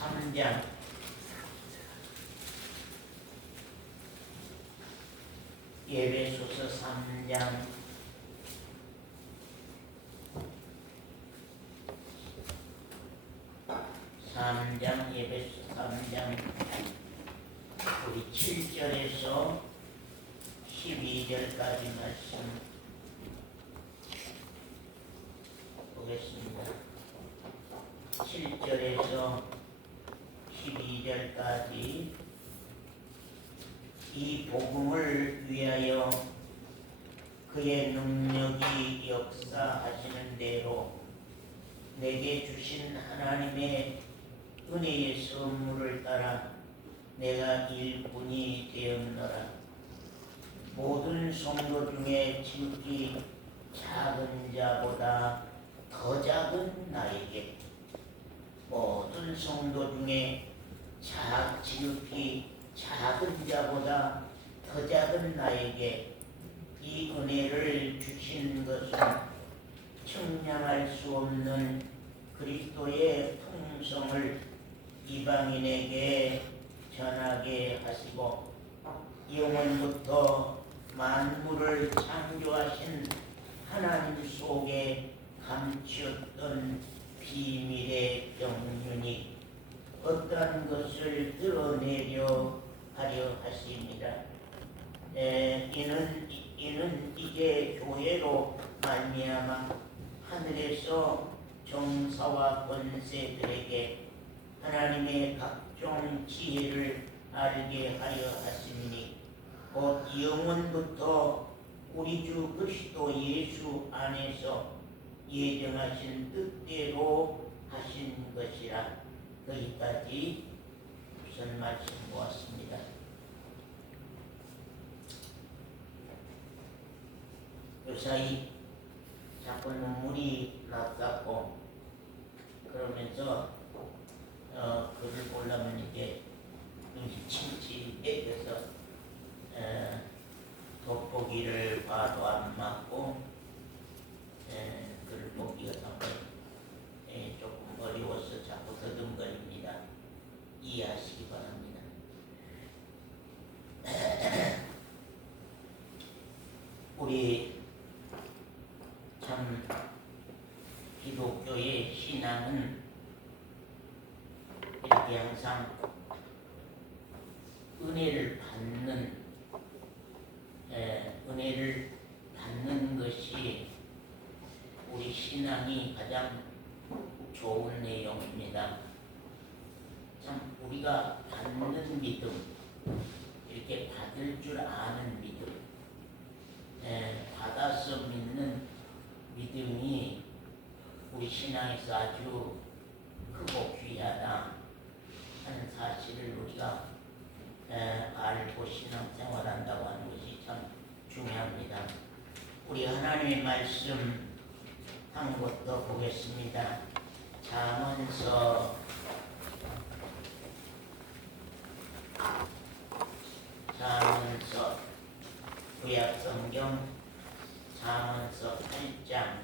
3장 예배소서 3장 3장 예배소서 3장 우리 7절에서 12절까지 말씀 보겠습니다. 7절에서 12절까지 이 복음을 위하여 그의 능력이 역사하시는 대로 내게 주신 하나님의 은혜의 선물을 따라 내가 일꾼이 되었노라. 모든 성도 중에 지극히 작은 자보다 더 작은 나에게, 모든 성도 중에 지극히 작은 자보다 더 작은 나에게 이 은혜를 주신 것은 측량할 수 없는 그리스도의 풍성을 이방인에게 전하게 하시고 영원부터 만물을 창조하신 하나님 속에 감추었던 비밀의 경륜이 어떠한 것을 드러내려 하려 하십니다. 이는 이제 교회로 말미암아 하늘에서 정사와 권세들에게 하나님의 각종 지혜를 알게 하려 하시니 곧 영원부터 우리 주 그리스도 예수 안에서 예정하신 뜻대로 하신 것이라. 거기까지 우선 말씀 보았습니다. 요사이 자꾸 눈물이 났다고 그러면서 글을 보려면 이게 눈이 침침해져서 돋보기를 봐도 안 맞고 글을 보기가 조금 어려워서 자꾸 더듬거립니다. 이해하시기 바랍니다. 우리 참 기독교의 신앙은 이렇게 항상 은혜를 받는 것이 우리 신앙이 가장 좋은 내용입니다. 참 우리가 받는 믿음, 이렇게 받을 줄 아는 믿음, 받아서 믿는 믿음이 우리 신앙에서 아주 크고 귀하다 하는 사실을 우리가 알고 신앙생활한다고 하는 것이 참 중요합니다. 우리 하나님의 말씀 한 곳 더 보겠습니다. 잠언서 '잠언서 구약성경 잠언서 8장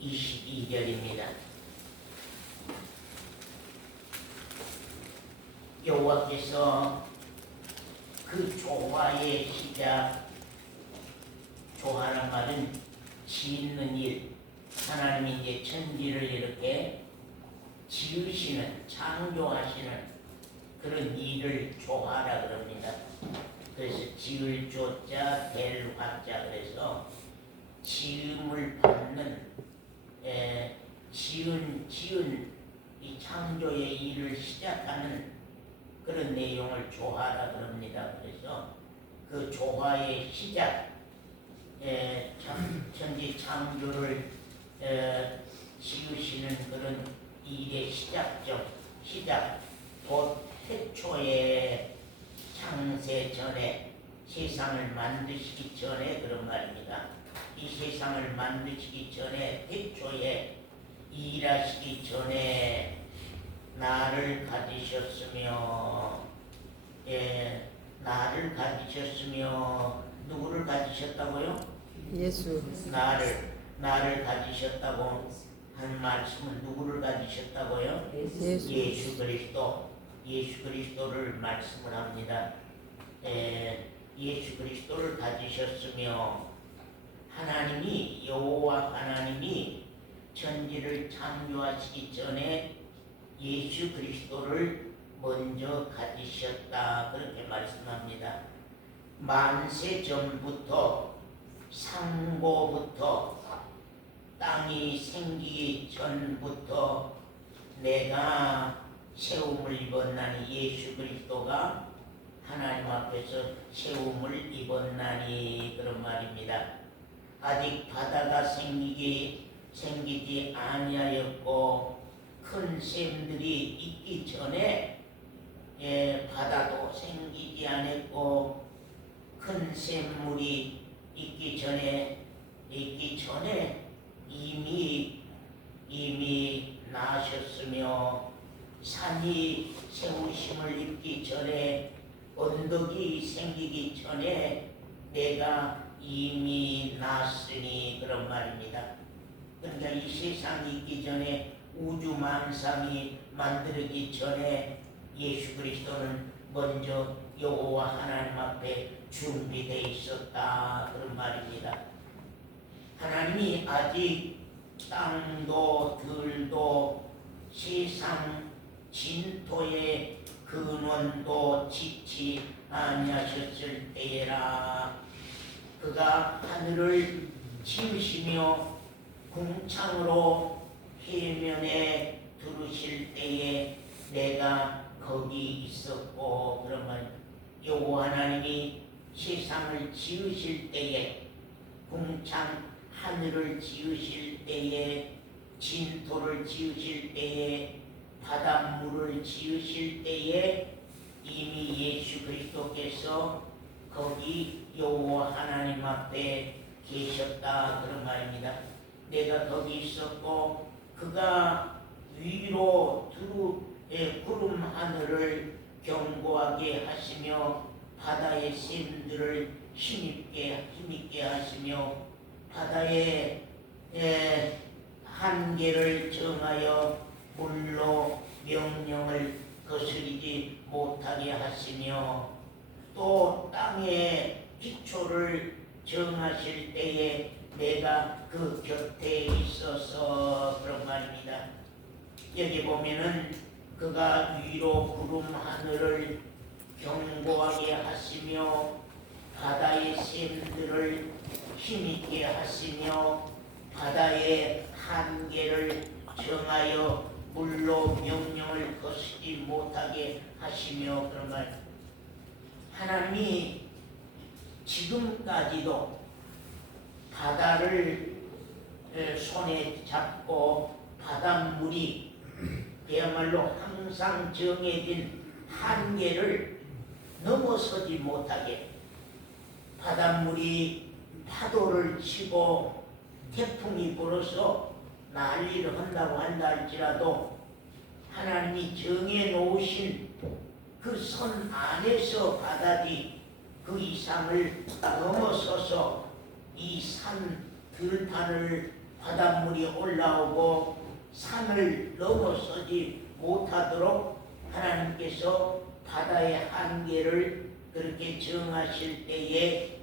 22절입니다. 여호와께서 그 조화의 시작, 조화란 말은 짓는 일, 하나님이 이제 천지를 이렇게 지으시는, 창조하시는 그런 일을 조화라 그럽니다. 그래서 지을 조자, 될 화자, 그래서 지음을 받는, 지은 이 창조의 일을 시작하는 그런 내용을 조화라 그럽니다. 그래서 그 조화의 시작, 천지 창조를 지으시는 그런 일의 시작, 곧 태초에 창세 전에, 세상을 만드시기 전에 그런 말입니다. 이 세상을 만드시기 전에 태초에 일하시기 전에 나를 가지셨으며, 나를 가지셨으며, 누구를 가지셨다고요? 예수. 나를 가지셨다고 한 말씀은 누구를 가지셨다고요? 예수. 예수 그리스도를 말씀을 합니다. 예수 그리스도를 가지셨으며, 하나님이, 여호와 하나님이 천지를 창조하시기 전에 예수 그리스도를 먼저 가지셨다, 그렇게 말씀합니다. 만세 전부터, 상고부터, 땅이 생기기 전부터 내가 세움을 입었나니, 예수 그리스도가 하나님 앞에서 세움을 입었나니, 그런 말입니다. 아직 바다가 생기지 아니하였고, 큰 샘들이 있기 전에, 바다도 생기지 않았고, 큰 샘물이 있기 전에 이미 나셨으며, 산이 세우심을 입기 전에, 언덕이 생기기 전에 내가 이미 났으니, 그런 말입니다. 그러니까 이 세상이 있기 전에, 우주 만상이 만들어지기 전에 예수 그리스도는 먼저 여호와 하나님 앞에 준비되어 있었다, 그런 말입니다. 하나님이 아직 땅도 들도 세상 진토의 근원도 짓지 아니하셨을 때에라. 그가 하늘을 지으시며 궁창으로 해면에 두르실 때에 내가 거기 있었고, 그러면 여호와 하나님이 세상을 지으실 때에, 궁창 하늘을 지으실 때에, 진토를 지으실 때에, 바닷물을 지으실 때에 이미 예수 그리스도께서 거기 여호와 하나님 앞에 계셨다, 그런 말입니다. 내가 거기 있었고, 그가 위로 구름 하늘을 견고하게 하시며, 바다의 샘들을 힘있게 하시며, 바다의 한계를 정하여 물로 명령을 거스리지 못하게 하시며, 또 땅의 기초를 정하실 때에 내가 그 곁에 있어서, 그런 말입니다. 여기 보면은 그가 위로 구름 하늘을 견고하게 하시며, 바다의 샘들을 힘있게 하시며, 바다의 한계를 정하여 물로 명령을 거스리지 못하게 하시며, 그런 말. 하나님이 지금까지도 바다를 손에 잡고, 바닷물이 그야말로 항상 정해진 한계를 넘어서지 못하게, 바닷물이 파도를 치고 태풍이 불어서 난리를 한다고 한다 할지라도, 하나님이 정해 놓으신 그 선 안에서 바다지 그 이상을 넘어서서 이 산 들판을 바닷물이 올라오고 산을 넘어서지 못하도록 하나님께서 바다의 한계를 그렇게 정하실 때에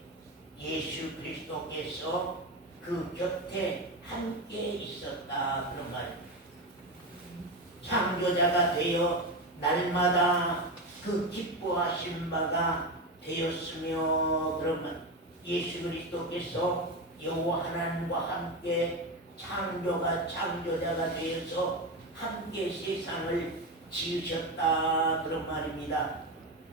예수 그리스도께서 그 곁에 함께 있었다, 그런 말입니다. 창조자가 되어 날마다 그 기뻐하신 바가 되었으며, 그러면 예수 그리스도께서 여호와 하나님과 함께 창조자가 되어서 함께 세상을 지으셨다, 그런 말입니다.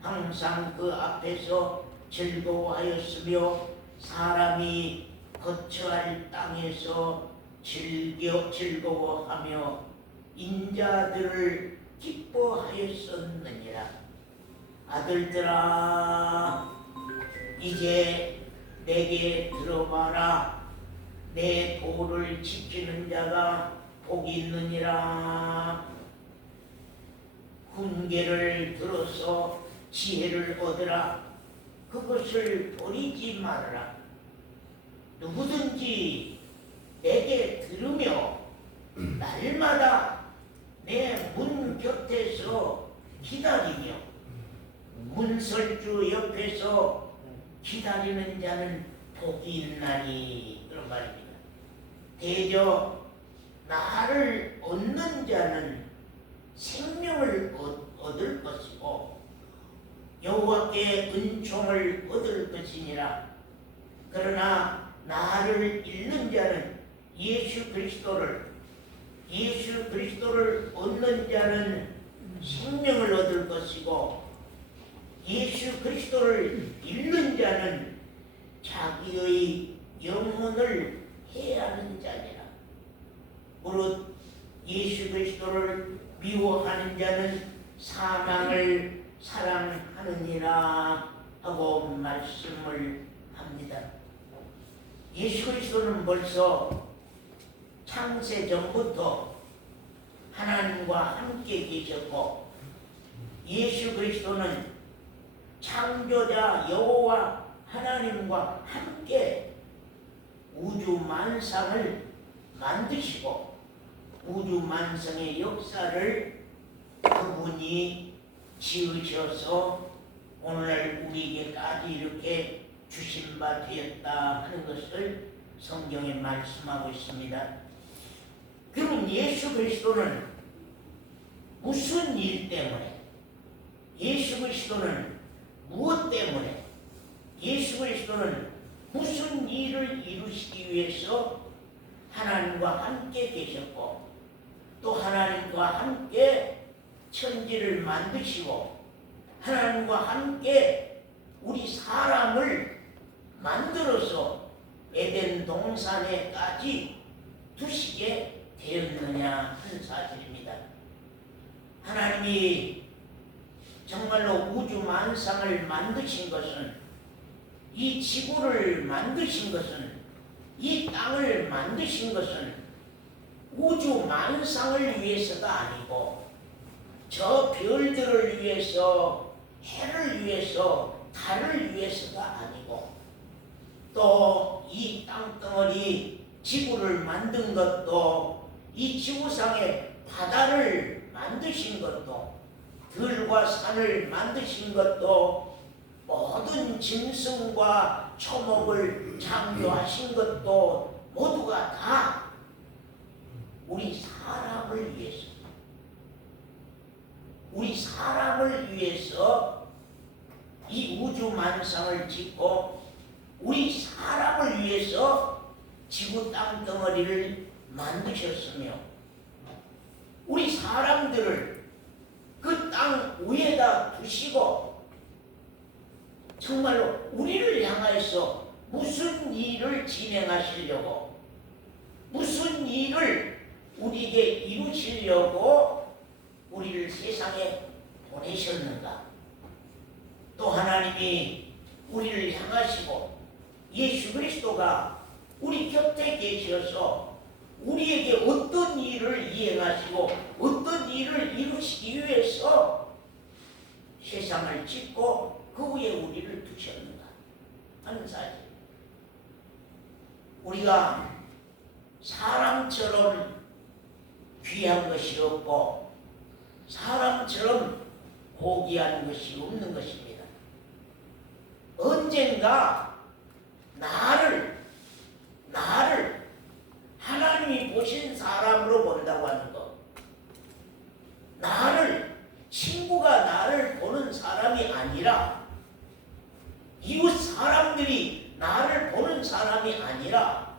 항상 그 앞에서 즐거워하였으며, 사람이 거처할 땅에서 즐거워하며 인자들을 기뻐하였었느니라. 아들들아, 이제 내게 들어봐라. 내 도를 지키는 자가 복이 있느니라. 훈계를 들어서 지혜를 얻으라. 그것을 버리지 말아라. 누구든지 내게 들으며 날마다 내 문 곁에서 기다리며 문설주 옆에서 기다리는 자는 복이 있나니, 그런 말입니다. 대저 나를 얻는 자는 생명을 얻을 것이고 여호와께 은총을 얻을 것이니라. 그러나 나를 잃는 자는 예수 그리스도를 얻는 자는 생명을 얻을 것이고 예수 그리스도를 잃는 자는 자기의 영혼을 해하는 자니라. 무릇 예수 그리스도를 미워하는 자는 사망을 사랑하느니라 하고 말씀을 합니다. 예수 그리스도는 벌써 창세 전부터 하나님과 함께 계셨고 예수 그리스도는 창조자 여호와 하나님과 함께 우주 만상을 만드시고 우주 만상의 역사를 그분이 지으셔서 오늘날 우리에게까지 이렇게 주신 바 되었다 하는 것을 성경에 말씀하고 있습니다. 그럼 예수 그리스도는 무슨 일 때문에, 예수 그리스도는 무엇 때문에, 예수 그리스도는 무슨 일을 이루시기 위해서 하나님과 함께 계셨고 또 하나님과 함께 천지를 만드시고 하나님과 함께 우리 사람을 만들어서 에덴 동산에까지 두시게 되었느냐 하는 사실입니다. 하나님이 정말로 우주 만상을 만드신 것은, 이 지구를 만드신 것은, 이 땅을 만드신 것은 우주 만상을 위해서가 아니고 저 별들을 위해서, 해를 위해서, 달을 위해서가 아니고 또 이 땅덩어리 지구를 만든 것도, 이 지구상의 바다를 만드신 것도, 들과 산을 만드신 것도, 모든 짐승과 초목을 창조하신 것도 모두가 다 우리 사람을 위해서, 우리 사람을 위해서 이 우주 만상을 짓고 우리 사람을 위해서 지구 땅덩어리를 만드셨으며 우리 사람들을 그 땅 위에다 두시고 정말로 우리를 향해서 무슨 일을 진행하시려고, 무슨 일을 우리에게 이루시려고 우리를 세상에 보내셨는가. 또 하나님이 우리를 향하시고 예수 그리스도가 우리 곁에 계셔서 우리에게 어떤 일을 이행하시고 어떤 일을 이루시기 위해서 세상을 짓고 그 위에 우리를 두셨는가 하는 사실. 우리가 사람처럼 귀한 것이 없고 사람처럼 고귀한 것이 없는 것입니다. 언젠가 나를 하나님이 보신 사람으로 본다고 하는 것, 나를, 친구가 나를 보는 사람이 아니라, 이웃 사람들이 나를 보는 사람이 아니라,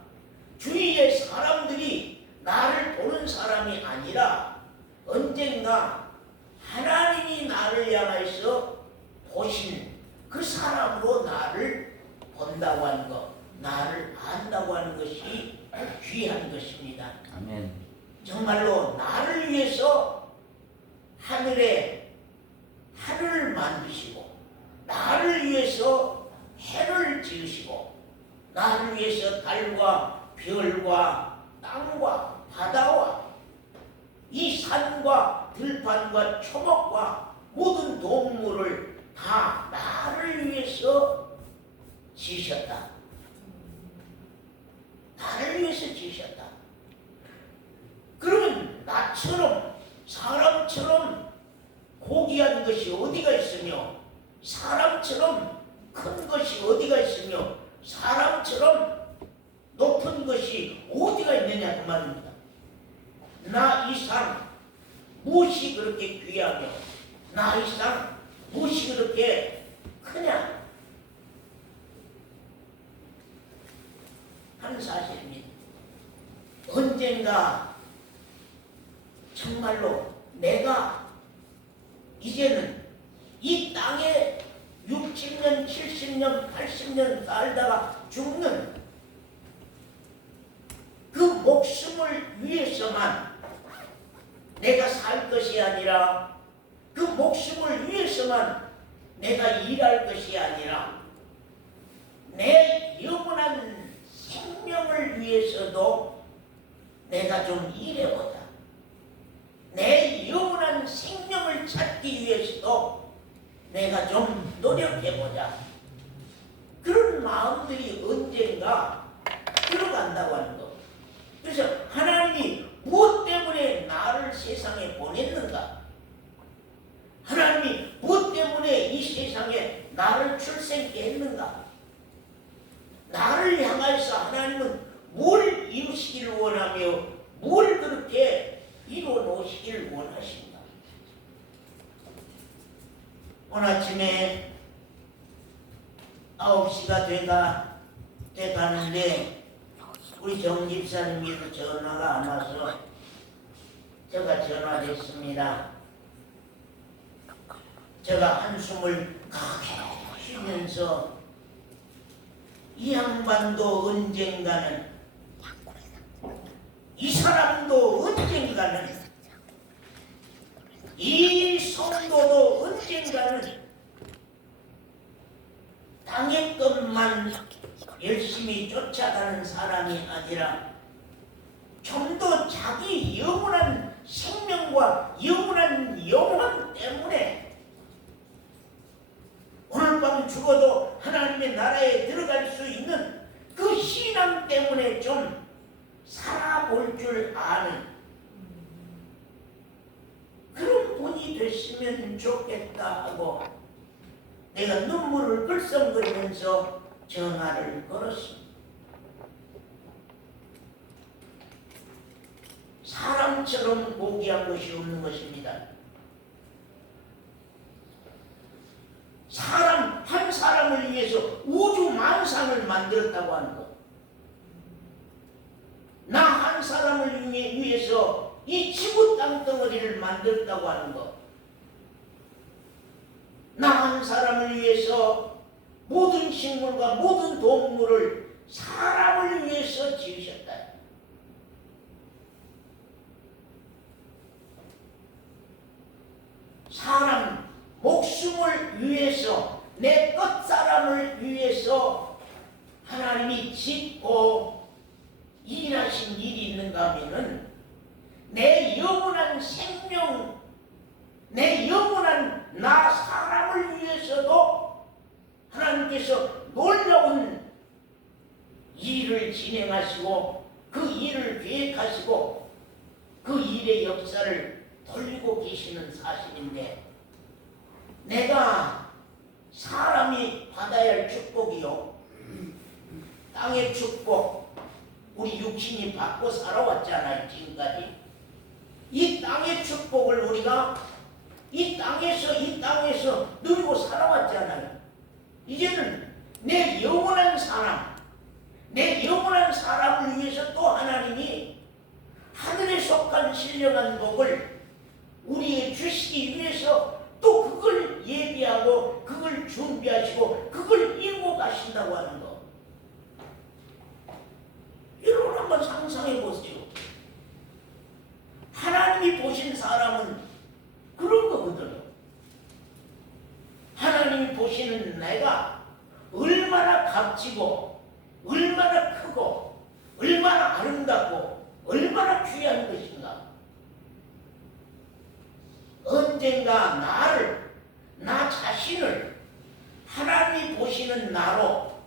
주위의 사람들이 나를 보는 사람이 아니라 언젠가 하나님이 나를 향해서 보신 그 사람으로 나를 본다고 하는 것, 나를 안다고 하는 것이 귀한 것입니다. 아멘. 정말로 나를 위해서 하늘을 만드시고 나를 위해서 해를 지으시고 나를 위해서 달과 별과 땅과 바다와 이 산과 들판과 초목과 모든 동물을 다 나를 위해서 지으셨다. 나를 위해서 지으셨다. 그러면 나처럼 사람처럼 고귀한 것이 어디가 있으며 사람처럼 큰 것이 어디가 있으며 사람처럼 높은 것이 어디가 있느냐 그 말입니다. 나 이상 무엇이 그렇게 귀하며 나 이상 무엇이 그렇게 크냐 하는 사실입니다. 언젠가 정말로 내가 이제는 이 땅에 60년, 70년, 80년 살다가 죽는 그 목숨을 위해서만 내가 살 것이 아니라 그 목숨을 위해서만 내가 일할 것이 아니라 내 영원한 생명을 위해서도 내가 좀 일해보자. 내 영원한 생명을 찾기 위해서도 내가 좀 노력해보자. 그런 마음들이 언젠가 들어간다고 하는 거. 그래서 하나님이 무엇 때문에 나를 세상에 보냈는가? 하나님이 무엇 때문에 이 세상에 나를 출생케 했는가? 나를 향해서 하나님은 뭘 이루시기를 원하며 뭘 그렇게 이루어 놓으시기를 원하십니다. 오늘 아침에 9시가 돼가는데 우리 정 집사님께서 전화가 안 와서 제가 전화했습니다. 제가 한숨을 크게 쉬면서 이 양반도 언젠가는 이 사람도 언젠가는 이 성도도 언젠가는 땅의 것만 열심히 쫓아가는 사람이 아니라 좀 더 자기 영원한 생명과 영원한 영혼 때문에 오늘 밤 죽어도 하나님의 나라에 들어갈 수 있는 그 신앙 때문에 좀 살아볼 줄 아는 그런 분이 됐으면 좋겠다 하고 내가 눈물을 글썽거리면서 전화를 걸었습니다. 사람처럼 고귀한 것이 없는 것입니다. 사람 한 사람을 위해서 우주 만상을 만들었다고 하는 것. 나 한 사람을 위해서 이 지구 땅덩어리를 만들었다고 하는 것. 나 한 사람을 위해서 모든 식물과 모든 동물을 사람을 위해서 지으셨다. 사람 목숨을 위해서 내 끝사람을 위해서 하나님이 짓고 일하신 일이 있는가 하면은 내 영원한 생명, 내 영원한 나 사람을 위해서도 하나님께서 놀라운 일을 진행하시고 그 일을 계획하시고 그 일의 역사를 돌리고 계시는 사실인데 내가 사람이 받아야 할 축복이요 땅의 축복 우리 육신이 받고 살아왔잖아요. 지금까지 이 땅의 축복을 우리가 이 땅에서 누리고 살아왔잖아요. 이제는 내 영원한 사람, 내 영원한 사람을 위해서 또 하나님이 하늘에 속한 신령한 복을 우리에 주시기 위해서 또 그걸 예비하고 그걸 준비하시고 그걸 이루고 가신다고 하는 거. 이걸 한번 상상해 보세요. 하나님이 보신 사람은 그런 거거든요. 하나님이 보시는 내가 얼마나 값지고 얼마나 크고 얼마나 아름답고 얼마나 귀한 것인가. 언젠가 나 자신을 하나님이 보시는 나로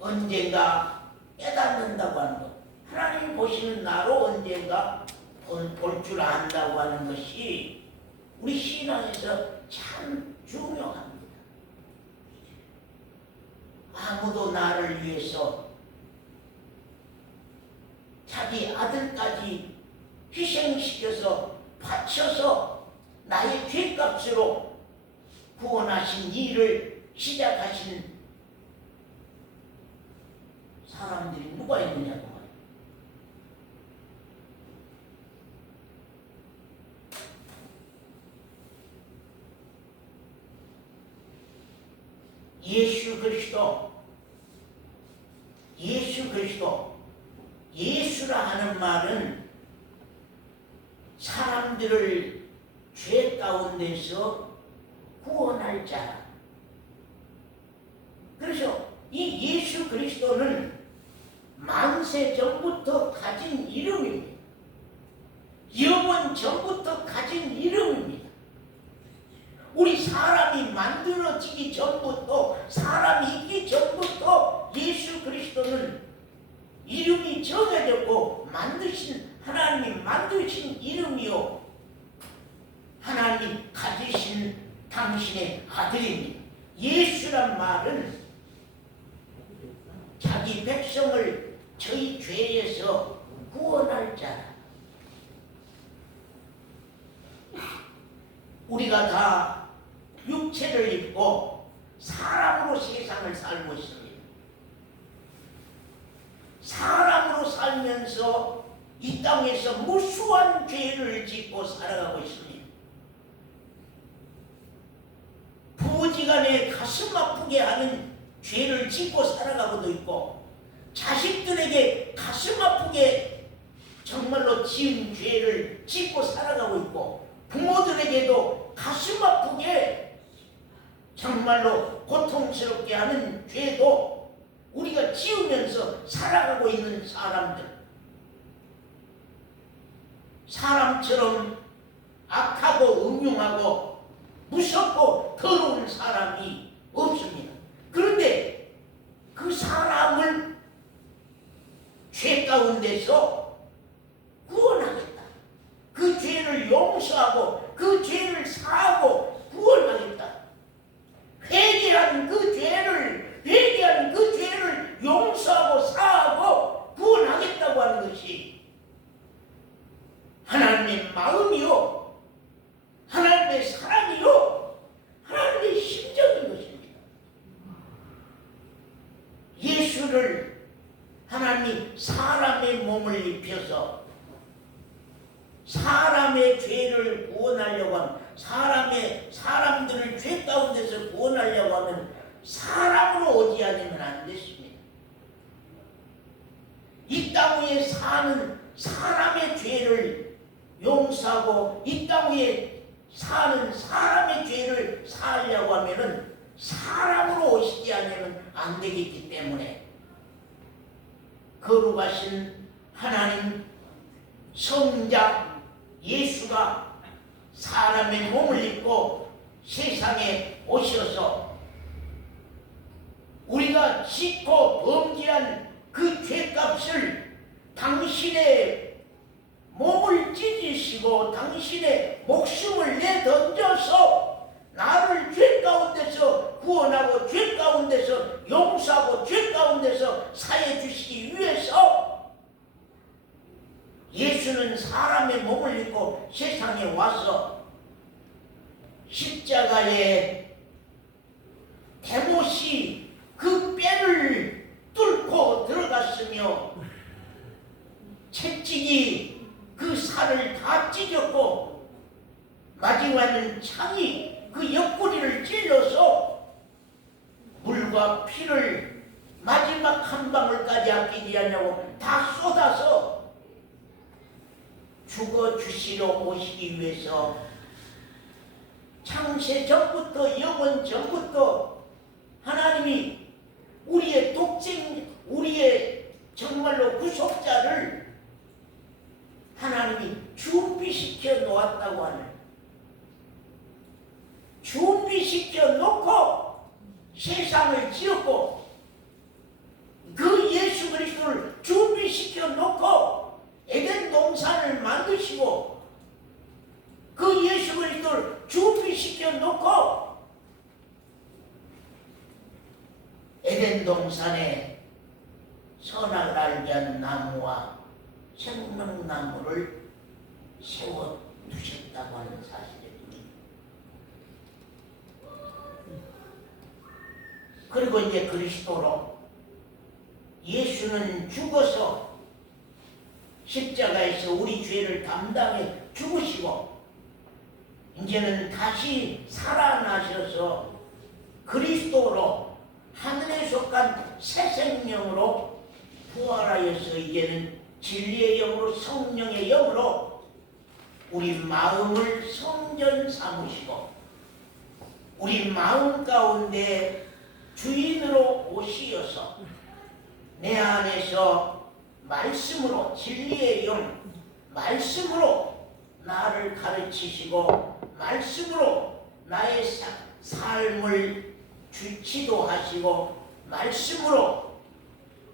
언젠가 깨닫는다고 하는 것, 하나님이 보시는 나로 언젠가 볼 줄 안다고 하는 것이 우리 신앙에서 참 중요합니다. 아무도 나를 위해서 자기 아들까지 희생시켜서 바쳐서 나의 죄값으로 구원하신 일을 시작하신 사람들이 누가 있느냐고 말이에요. 예수 그리스도. 예수라 하는 말은 사람들을 죄 가운데서 구원할 자. 그래서 이 예수 그리스도는 만세 전부터 가진 이름입니다. 영원 전부터 가진 이름입니다. 우리 사람이 만들어지기 전부터, 사람이 있기 전부터 예수 그리스도는 이름이 정해졌고 하나님 만드신 이름이요, 하나님 가지신 당신의 아들입니다. 예수란 말은 자기 백성을 저희 죄에서 구원할 자. 우리가 다 육체를 입고 사람으로 세상을 살고 있습니다. 사람으로 살면서 이 땅에서 무수한 죄를 짓고 살아가고 있습니다. 부부지간에 가슴 아프게 하는 죄를 짓고 살아가고도 있고, 자식들에게 가슴 아프게 정말로 지은 죄를 짓고 살아가고 있고, 부모들에게도 가슴 아프게 정말로 고통스럽게 하는 죄도 우리가 지으면서 살아가고 있는 사람처럼 악하고 음흉하고 무섭고 더러운 사람이 없습니다. 그런데 그 사람을 죄 가운데서 구원하겠다. 그 죄를 용서하고 그 죄를 사하고 구원하겠다. 회개한 그 죄를 용서하고 사하고 구원하겠다고 하는 것이 하나님의 마음이요, 하나님의 사랑이요, 하나님의 심정인 것입니다. 예수를 하나님이 사람의 몸을 입혀서 사람의 죄를 구원하려고 하면, 사람들을 죄 가운데서 구원하려고 하면 사람으로 오지 않으면 안 됐습니다. 이 땅 위에 사는 사람의 죄를 용서하고 이 땅 위에 사는 사람의 죄를 사하려고 하면은 사람으로 오시지 않으면 안 되겠기 때문에 거룩하신 하나님 성자 예수가 사람의 몸을 입고 세상에 오셔서 우리가 짓고 범죄한 그 죄값을 당신의 몸을 찢으시고 당신의 목숨을 내던져서 나를 죄 가운데서 구원하고 죄 가운데서 용서하고 죄 가운데서 사해 주시기 위해서 예수는 사람의 몸을 입고 세상에 와서 십자가에 대못이 그 뼈를 뚫고 들어갔으며 채찍이 그 살을 다 찢었고 마지막에는 창이 그 옆구리를 찔러서 물과 피를 마지막 한 방울까지 아끼지 않냐고 다 쏟아서 죽어주시러 오시기 위해서 창세 전부터 영원 전부터 하나님이 우리의 우리의 정말로 구속자를 하나님이 준비시켜 놓았다고 하는 준비시켜 놓고 세상을 지었고 그 예수 그리스도를 준비시켜 놓고 에덴 동산을 만드시고 그 예수 그리스도를 준비시켜 놓고 에덴 동산에 선악을 알게 한 나무와 생명나무를 세워 두셨다고 하는 사실입니다. 그리고 이제 그리스도로 예수는 죽어서 십자가에서 우리 죄를 담당해 죽으시고 이제는 다시 살아나셔서 그리스도로 하늘에 속한 새 생명으로 부활하여서 이제는 진리의 영으로 성령의 영으로 우리 마음을 성전 삼으시고 우리 마음 가운데 주인으로 오시어서 내 안에서 말씀으로 진리의 영 말씀으로 나를 가르치시고 말씀으로 나의 삶을 지도하시고 말씀으로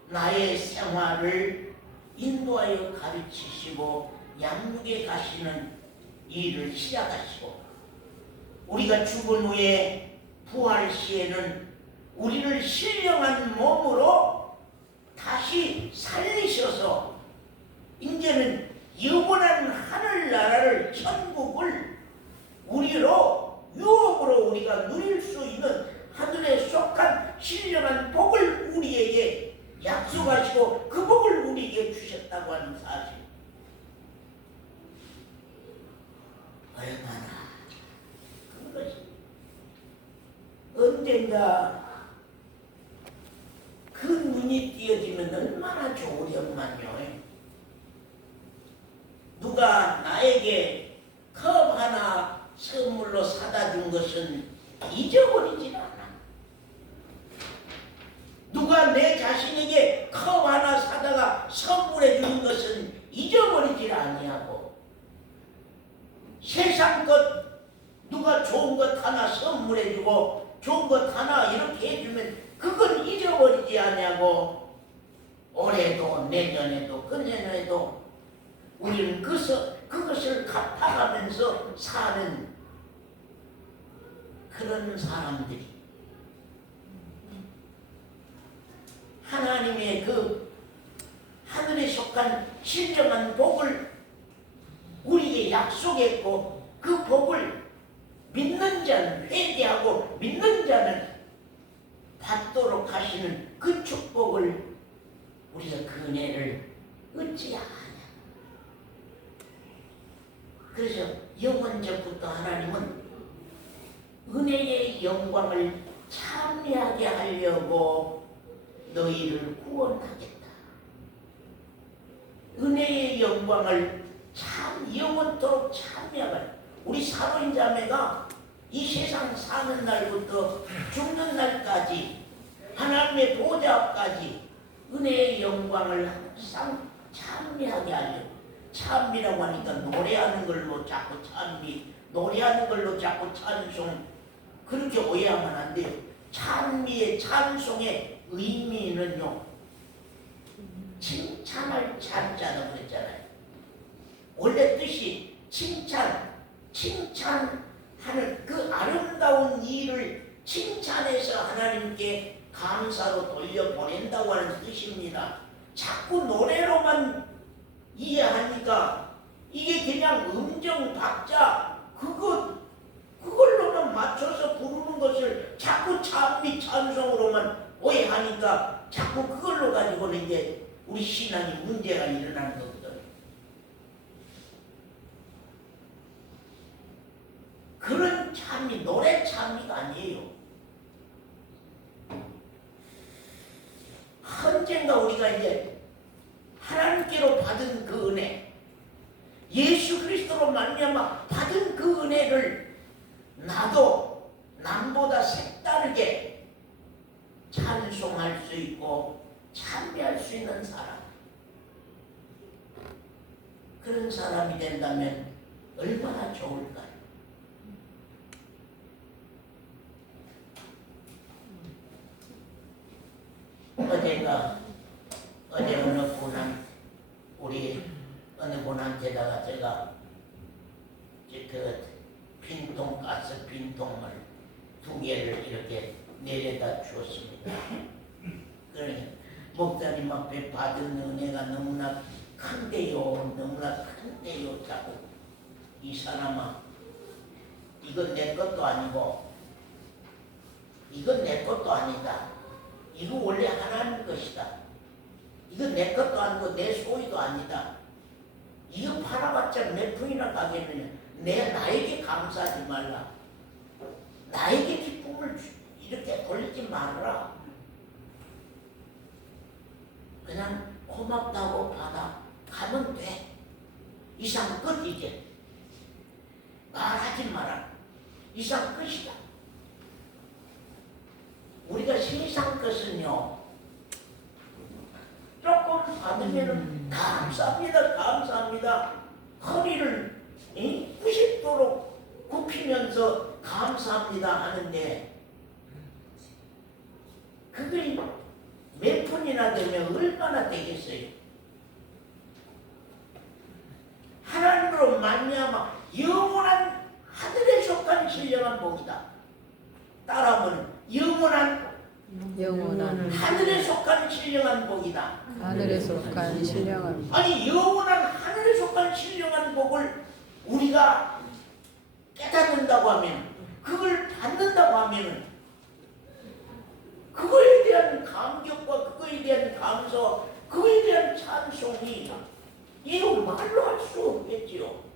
나의 생활을 인도하여 가르치시고 양육에 가시는 일을 시작하시고 우리가 죽은 후에 부활 시에는 우리를 신령한 몸으로 다시 살리셔서 이제는 영원한 하늘나라를 천국을 우리로 유업으로 우리가 누릴 수 있는 하늘에 속한 신령한 복을 우리에게 약속하시고 그 복을 우리에게 주셨다고 하는 사실 얼마나 그것이 언젠가 그 눈이 띄어지면 얼마나 좋으련만요. 누가 나에게 컵 하나 선물로 사다 준 것은 잊어버리질 않아. 누가 내 자신에게 컵 하나 사다가 선물해 주는 것은 잊어버리질 아니하고 세상 것 누가 좋은 것 하나 선물해 주고 좋은 것 하나 이렇게 해주면 그건 잊어버리지 않냐고 올해도 내년에도 금년에도 우리는 그것을 갚아가면서 사는 그런 사람들이 하나님의 그 하늘에 속한 신령한 복을 우리에게 약속했고 그 복을 믿는 자는 회개하고 믿는 자는 받도록 하시는 그 축복을 우리가 그 은혜를 얻지 않아. 그래서 영원전부터 하나님은 은혜의 영광을 찬미하게 하려고 너희를 구원하겠다. 은혜의 영광을 참 영원토록 찬미하라. 우리 사도인 자매가 이 세상 사는 날부터 죽는 날까지 하나님의 보좌 앞까지 은혜의 영광을 항상 찬미하게 하려고. 찬미라고 하니까 노래하는 걸로 자꾸 찬미, 노래하는 걸로 자꾸 찬송, 그렇게 오해하면 안 돼요. 찬미의 찬송의 의미는요, 칭찬할 찬자라고 그랬잖아요. 원래 뜻이 칭찬하는 그 아름다운 일을 칭찬해서 하나님께 감사로 돌려보낸다고 하는 뜻입니다. 자꾸 노래로만 이해하니까 이게 그냥 음정 박자 그걸로만 맞춰서 부르는 것을 자꾸 찬미 찬송으로만 오해하니까 자꾸 그걸로 가지고는 이제 우리 신앙이 문제가 일어나는 거거든요. 그런 찬미, 노래 찬미가 아니에요. 언젠가 우리가 이제 하나님께로 받은 그 은혜, 예수 그리스도로 말미암아 받은 그 은혜를 나도 남보다 색다르게 찬송할 수 있고 찬미할 수 있는 사람, 그런 사람이 된다면 얼마나 좋을까요? 제가 어제 어느 분한 우리 어느 분한테다가 제가 그 빈통 가스 빈통을 2개를 이렇게 내려다 주었습니다. 그러니 목사님 앞에 받은 은혜가 너무나 큰데요, 너무나 큰데요. 자꾸 이 사람아, 이건 내 것도 아니고 이건 내 것도 아니다. 이거 원래 하나님 것이다. 이거 내 것도 아니고 내 소유도 아니다. 이거 팔아봤자 몇 푼이나 가겠느냐. 나에게 감사하지 말라. 나에게 기쁨을 이렇게 돌리지 말아라. 그냥 고맙다고 받아 가면 돼. 이상 끝. 이제 말하지 마라. 이상 끝이다. 우리가 세상 것은요, 조금 받으면 감사합니다, 감사합니다. 허리를 90도로 굽히면서 감사합니다 하는데, 그게 몇 푼이나 되면 얼마나 되겠어요? 하나님으로 말미암아 영원한 하늘에 속한 신령한 복이다. 따라하면 영원한 하늘에 속한 신령한 복이다. 하늘에 속한 신령한 복. 아니, 영원한 하늘에 속한 신령한 복을 우리가 깨닫는다고 하면, 그걸 받는다고 하면, 그거에 대한 감격과 그거에 대한 감사와 그거에 대한 찬송이 이거 말로 할 수 없겠지요.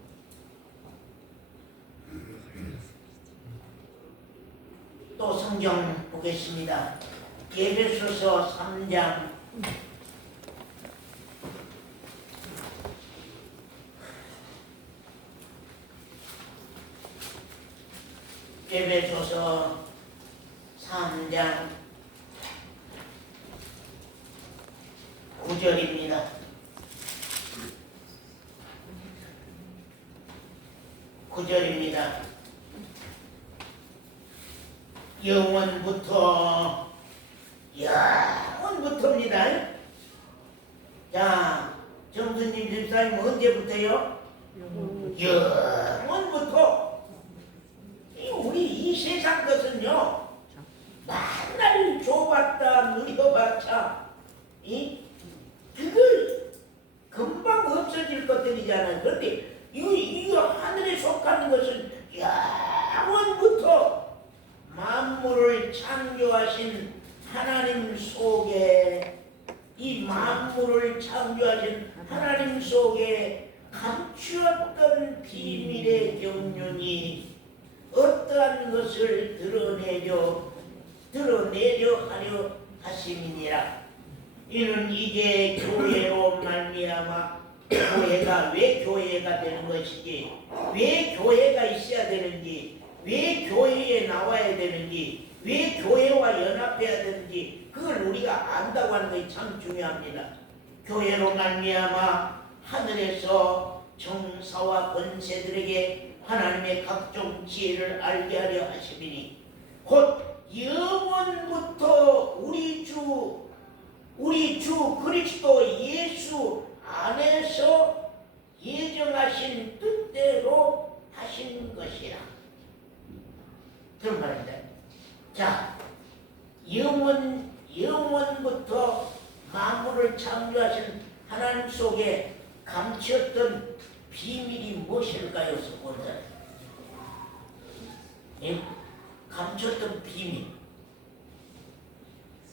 또 성경 보겠습니다. 에베소서 3장 9절입니다. 9절입니다. 영원부터입니다. 자, 정수님 집사님 언제부터요? 영원부터. 우리 이 세상 것은요, 만날 줘봤다 누려봤자 그걸 금방 없어질 것들이잖아요. 그런데 이거 하늘에 속하는 것은 영원부터 만물을 창조하신 하나님 속에, 이 만물을 창조하신 하나님 속에 감추었던 비밀의 경륜이 어떠한 것을 드러내려 하려 하심이니라. 이는 이제 교회로 말미암아 교회가 왜 교회가 되는 것이지, 왜 교회가 있어야 되는지, 왜 교회에 나와야 되는지, 왜 교회와 연합해야 되는지, 그걸 우리가 안다고 하는 것이 참 중요합니다. 교회로 말미암아 하늘에서 정사와 권세들에게 하나님의 각종 지혜를 알게 하려 하심이니, 곧 영원부터 우리 주 그리스도 예수 안에서 예정하신 뜻대로 하신 것이라. 그런 말입니다. 자, 영원부터 만물을 창조하신 하나님 속에 감추었던 비밀이 무엇일까요? 첫 번째, 감췄던 비밀.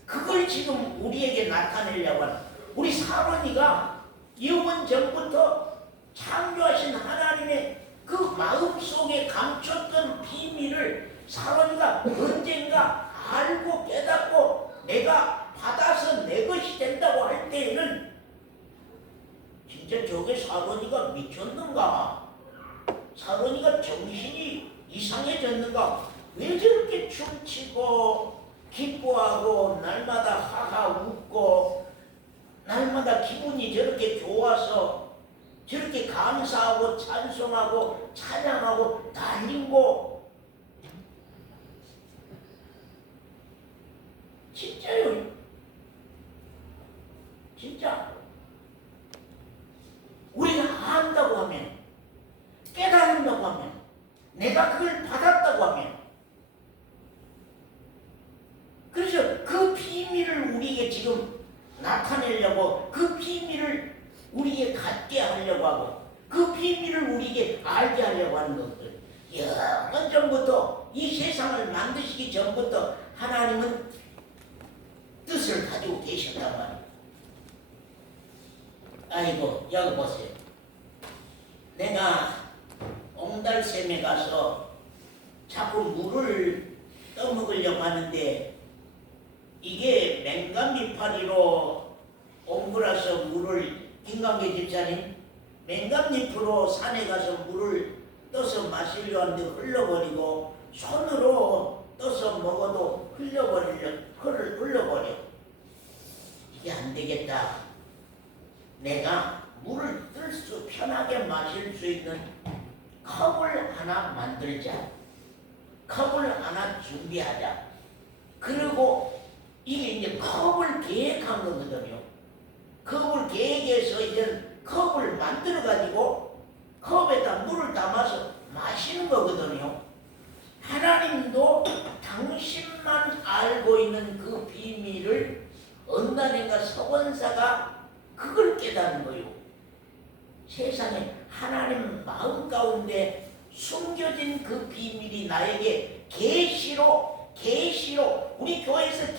그걸 지금 우리에게 나타내려고 하는, 우리 사모니가 영원 전부터 창조하신 하나님의 그 마음속에 감췄던 비밀을 사모니가 언젠가 알고 깨닫고 내가 받아서 내 것이 된다고 할 때에는 진짜 저게 사모니가 미쳤는가? 사모니가 정신이 이상해졌는가? 왜 저렇게 춤추고 기뻐하고 날마다 하하 웃고 날마다 기분이 저렇게 좋아서 저렇게 감사하고 찬송하고 찬양하고 달리고, 진짜요. 진짜. 우리가 안다고 하면, 깨달은다고 하면, 내가 그걸 받았다고 하면, 그래서 그 비밀을 우리에게 지금 나타내려고, 그 비밀을 우리에게 갖게 하려고 하고, 그 비밀을 우리에게 알게 하려고 하는 것들. 영원 전부터, 이 세상을 만드시기 전부터 하나님은 뜻을 가지고 계셨단 말이에요. 아이고, 여기 보세요. 내가 옹달샘에 가서 자꾸 물을 떠먹으려고 하는데, 이게 맹감이파리로 옹그라서 물을, 김광계 집사님, 맹감잎으로 산에 가서 물을 떠서 마시려 하는데 흘러버리고, 손으로 떠서 먹어도 흘러버려. 이게 안 되겠다. 내가 물을 뜰 수, 편하게 마실 수 있는 컵을 하나 만들자. 컵을 하나 준비하자. 그리고 이게 이제 컵을 계획한 거거든요. 컵을 계획해서 이제 컵을 만들어가지고 컵에다 물을 담아서 마시는 거거든요. 하나님도 당신만 알고 있는 그 비밀을 언단인가 서원사가 그걸 깨닫는 거예요. 세상에 하나님 마음 가운데 숨겨진 그 비밀이 나에게 계시로 우리 교회에서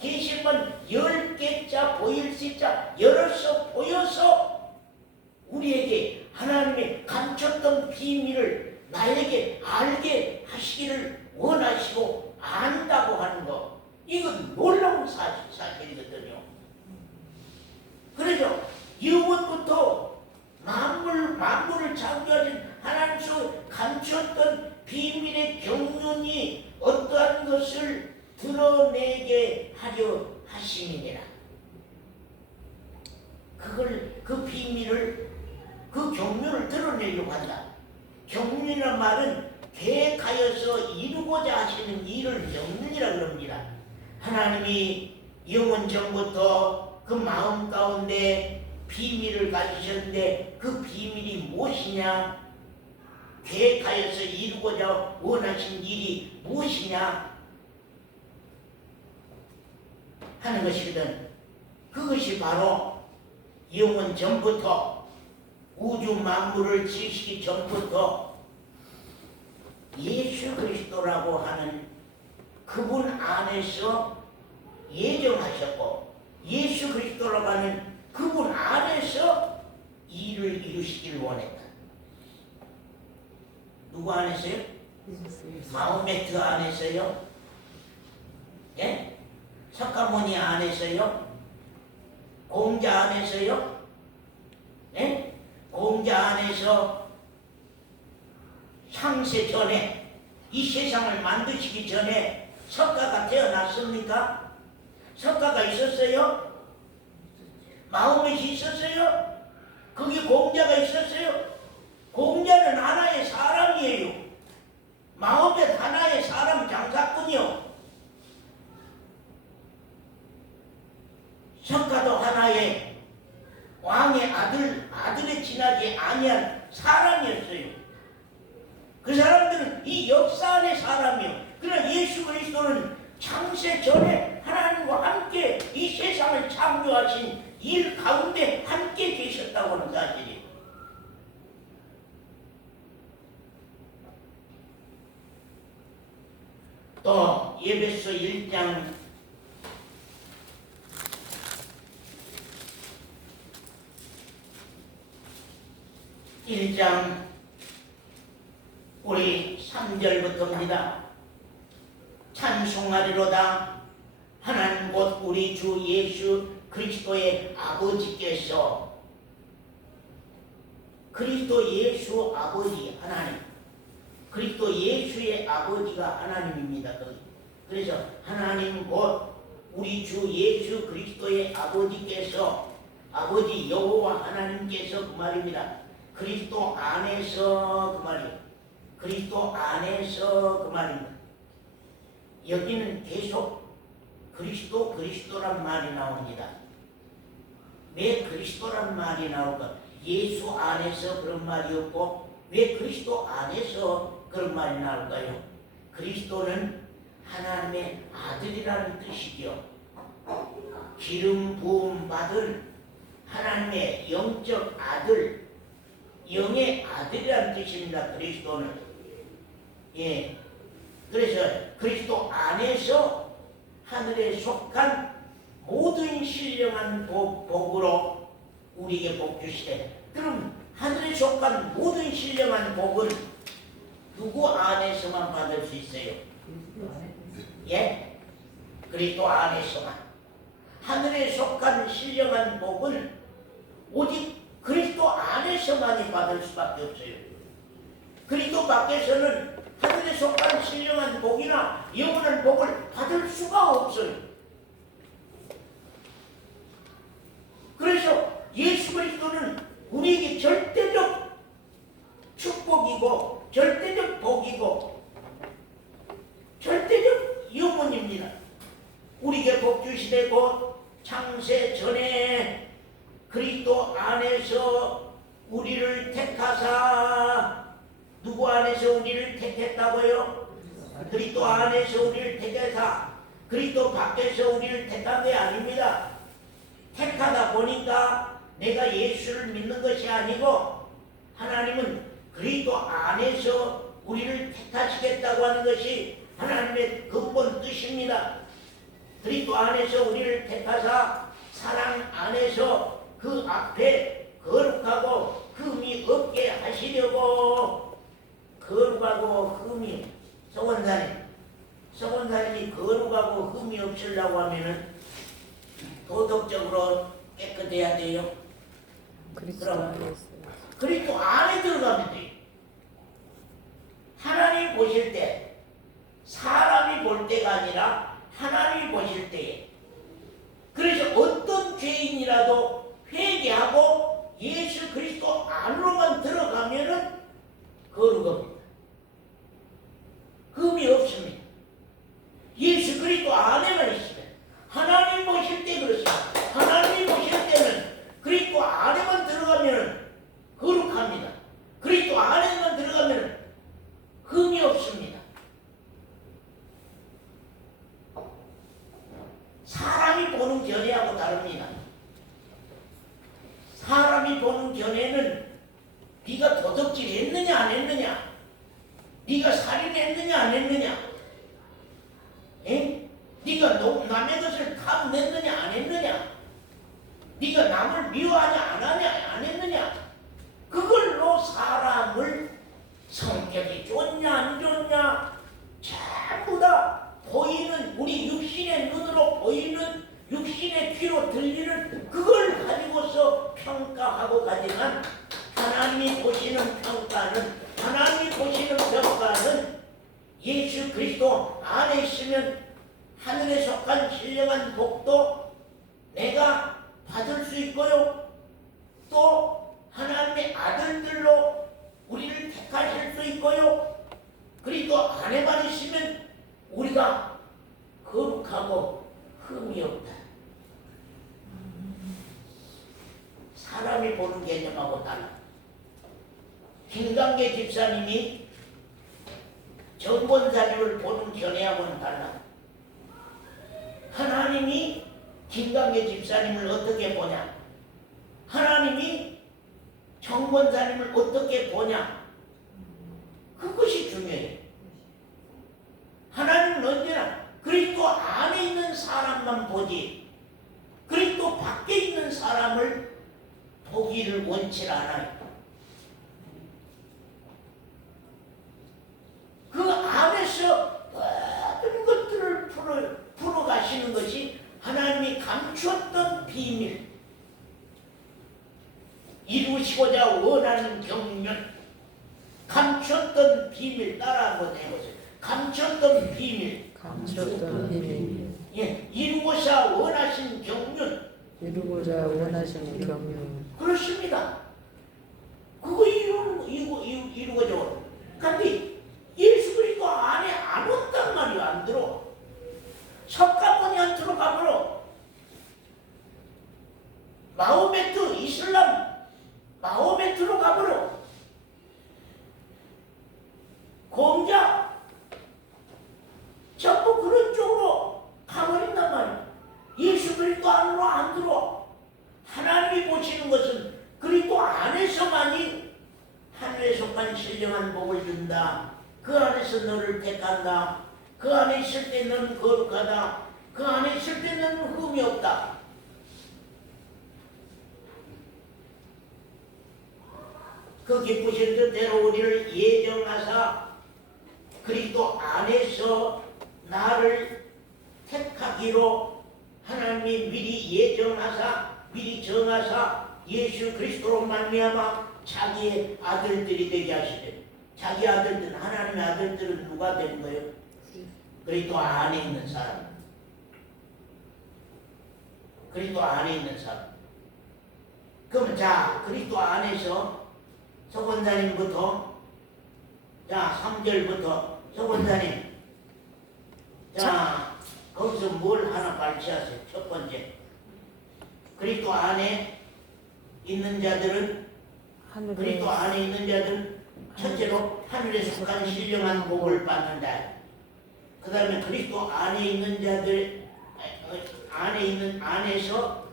계시면 10개자 보일시자 열어서 보여서 우리에게 하나님의 감췄던 비밀을 나에게 알게 하시기를 원하시고 안다고 하는 것, 이건 놀라운 사실이거든요. 그래서 영원부터 만물을 창조하신 하나님 속 감췄던 비밀의 경륜이 어떠한 것을 드러내게 하려 하심이니라. 그 비밀을, 그 경륜을 드러내려고 한다. 경륜이란 말은 계획하여서 이루고자 하시는 일을 경륜이라 그럽니다. 하나님이 영원 전부터 그 마음 가운데 비밀을 가지셨는데, 그 비밀이 무엇이냐? 계획하여서 이루고자 원하신 일이 무엇이냐 하는 것이거든. 그것이 바로 영원 전부터, 우주 만물을 지으시기 전부터 예수 그리스도라고 하는 그분 안에서 예정하셨고, 예수 그리스도라고 하는 그분 안에서 일을 이루시길 원했다. 누구 안에서요? 마호메트 안에서요? 예? 석가모니 안에서요? 공자 안에서요? 예? 공자 안에서 창세 전에, 이 세상을 만드시기 전에 석가가 태어났습니까? 석가가 있었어요? 마호메트이 있었어요? 거기 공자가 있었어요? 공자는 하나의 사람이에요. 마호메트 하나의 사람 장사꾼이요. 석가도 하나의 왕의 아들에 지나지 아니한 사람이었어요. 그 사람들은 이 역사 안의 사람이요. 그러나 예수 그리스도는 창세 전에 하나님과 함께 이 세상을 창조하신 일 가운데 함께 계셨다고 하는 사실이에요. 또 에베소 1장 1장 우리 3절부터입니다. 찬송하리로다. 하나님 곧 우리 주 예수 그리스도의 아버지께서, 그리스도 예수 아버지 하나님, 그리스도 예수의 아버지가 하나님입니다. 그래서 하나님 곧 우리 주 예수 그리스도의 아버지께서, 아버지 여호와 하나님께서 그 말입니다. 그리스도 안에서 그 말이에요. 그리스도 안에서 그 말입니다. 여기는 계속 그리스도란 말이 나옵니다. 왜 그리스도란 말이 나올까? 예수 안에서 그런 말이 없고 왜 그리스도 안에서 그런 말이 나올까요? 그리스도는 하나님의 아들이라는 뜻이죠. 기름 부음 받은 하나님의 영적 아들, 영의 아들이라는 뜻입니다. 그리스도는. 예. 그래서 그리스도 안에서 하늘에 속한 모든 신령한 복으로 우리에게 복 주시되, 그럼 하늘에 속한 모든 신령한 복은 누구 안에서만 받을 수 있어요? 예? 그리스도 안에서만. 하늘에 속한 신령한 복은 오직 그리스도 안에서만이 받을 수밖에 없어요. 그리스도 밖에서는 하늘에 속한 신령한 복이나 영원한 복을 받을 수가 없어요. 그래서 예수 그리스도는 우리에게 절대적 축복이고 절대적 복이고 절대적 영혼입니다. 우리에게 복 주시되 곧 창세 전에 그리스도 안에서 우리를 택하사, 누구 안에서 우리를 택했다고요? 그리스도 안에서 우리를 택해서, 그리스도 밖에서 우리를 택한 게 아닙니다. 택하다 보니까 내가 예수를 믿는 것이 아니고 하나님은 그리스도 안에서 우리를 택하시겠다고 하는 것이 하나님의 근본 뜻입니다. 그리스도 안에서 우리를 택하사 사랑 안에서 그 앞에 거룩하고 흠이 없게 하시려고. 거룩하고 흠이, 서원사님이 거룩하고 흠이 없으려고 하면은 도덕적으로 깨끗해야 돼요. 그리스도 안에서. 그리스도 안에 들어가면 돼요. 하나님 보실 때, 사람이 볼 때가 아니라 하나님이 보실 때에. 그래서 어떤 죄인이라도 회개하고 예수 그리스도 안으로만 들어가면은 거룩합니다. 흠이 없습니다. 예수 그리스도 안에만 있으면. 하나님 보실 때 그렇습니다. 하나님이 보실 때는 그리스도 안에만 들어가면 거룩합니다. 그리스도 안에만 들어가면 흠이 없습니다. 사람이 보는 견해하고 다릅니다. 사람이 보는 견해는 네가 도둑질 했느냐 안 했느냐, 네가 살인했느냐 안 했느냐, 에? 네가 남의 것을 탐냈느냐 안 했느냐, 네가 남을 미워하냐 안 하냐 안 했느냐, 그걸로 사람을 성격이 좋냐 안 좋냐 전부 다 보이는, 우리 육신의 눈으로 보이는, 육신의 귀로 들리는 그걸 가지고서 평가하고 가지만 하나님이 보시는 평가는, 예수 그리스도 안에 있으면 하늘에 속한 신령한 복도 내가 받을 수 있고요, 또 하나님의 아들들로 우리를 택하실 수 있고요, 그리스도 안에만 있으면 우리가 거룩하고 흠이 없다. 사람이 보는 개념하고 달라. 김강계 집사님이 정권사님을 보는 견해하고는 달라. 하나님이 김강계 집사님을 어떻게 보냐, 하나님이 정권사님을 어떻게 보냐, 그것이 중요해요. 하나님은 언제나 그리스도 안에 있는 사람만 보지 그리스도 밖에 있는 사람을 보기를 원치 않아요. 그 안에서 모든 것들을 풀어가시는 것이 하나님이 감추었던 비밀, 이루시고자 원하는 경륜, 감추었던 비밀 따라 한번 해보세요. 감추었던 비밀. 예, 이루고자 원하신 경륜. 그렇습니다. 그거 이루고자 원해. 근데 예수 그리스도 안에 안 온단 말이야. 안 들어. 석가모니 안 들어. 신령한 복을 준다. 그 안에서 너를 택한다. 그 안에 있을 때 너는 거룩하다. 그 안에 있을 때 너는 흠이 없다. 그 기쁘신 뜻대로 우리를 예정하사 그리스도 안에서 나를 택하기로 하나님이 미리 예정하사 미리 정하사 예수 그리스도로 말미암아 자기의 아들들이 되게 하시되, 자기 아들들은, 하나님의 아들들은 누가 된 거예요? 그리스도 안에 있는 사람. 그리스도 안에 있는 사람. 그럼 자, 그리스도 안에서 석 원사님부터, 자 3절부터 석 원사님, 자 거기서 뭘 하나 발치하세요. 첫 번째, 그리스도 안에 있는 자들은, 하늘에 그리스도 안에 있는 자들은 첫째로 하늘에 속한 신령한 복을 받는다. 그 다음에 그리스도 안에 있는 자들, 안에서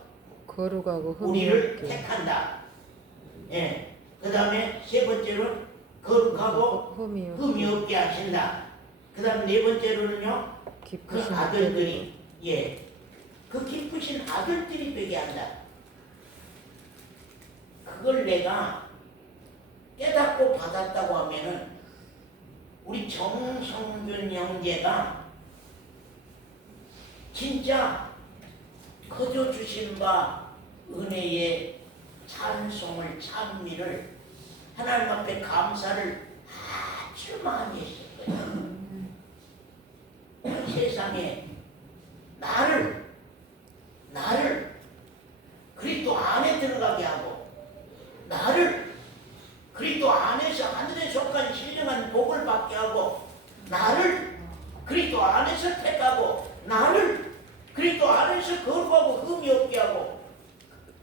거룩하고 흠이 우리를 없게 택한다. 예. 그 다음에 세 번째로는 거룩하고 흠이 없게 하신다. 그 다음 네 번째로는요, 그 기쁘신 아들들이, 예, 그 기쁘신 아들들이 되게 한다. 그걸 내가 깨닫고 받았다고 하면은 우리 정성균 형제가 진짜 거저 주신 바 은혜의 찬송을, 찬미를, 하나님 앞에 감사를 아주 많이 했을 거예요. 세상에 나를 그리스도 안에 들어가게 하고, 나를 그리스도 안에서 하늘에 속한 신령한 복을 받게 하고, 나를 그리스도 안에서 택하고, 나를 그리스도 안에서 거룩하고 흠이 없게 하고,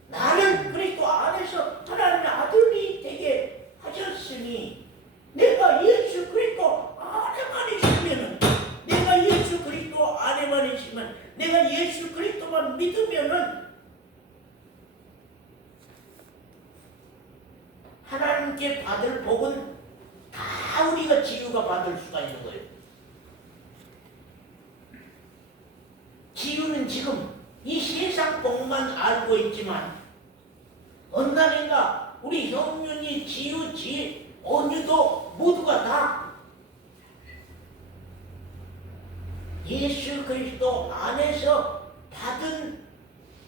나를 그리스도 안에서 하나님의 아들이 되게 하셨으니, 내가 예수 그리스도 안에만 있으면은, 내가 예수 그리스도 안에만 있으면, 내가 예수 그리스도만 믿으면은 하나님께 받을 복은 다 우리가 지유가 받을 수가 있는 거예요. 지유는 지금 이 세상 복만 알고 있지만, 어느 날인가 우리 형윤이, 지유, 언유도 모두가 다 예수 그리스도 안에서 받은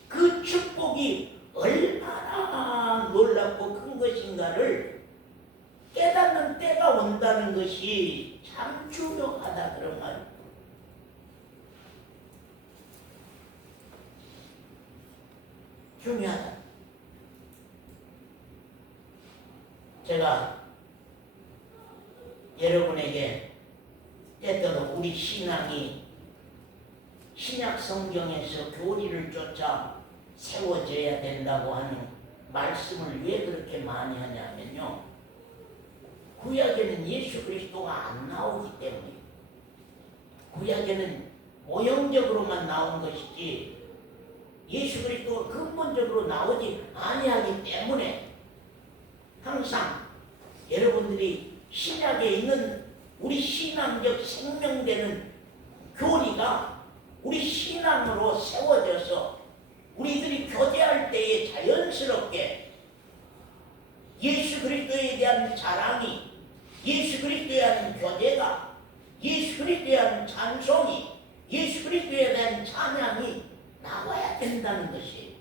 그 축복이 얼마나 놀랍고 큰 것인가를 깨닫는 때가 온다는 것이 참 중요하다, 그런 말. 중요하다. 제가 여러분에게 때때로 우리 신앙이 신약 성경에서 교리를 쫓아 세워져야 된다고 하는 말씀을 왜 그렇게 많이 하냐면요, 구약에는 예수 그리스도가 안 나오기 때문에, 구약에는 모형적으로만 나온 것이지 예수 그리스도가 근본적으로 나오지 아니하기 때문에, 항상 여러분들이 신약에 있는 우리 신앙적 생명되는 교리가 우리 신앙으로 세워져서 우리들이 교제할 때에 자연스럽게 예수 그리스도에 대한 자랑이, 예수 그리스도에 대한 교제가, 예수 그리스도에 대한 찬송이, 예수 그리스도에 대한 찬양이 나와야 된다는 것이.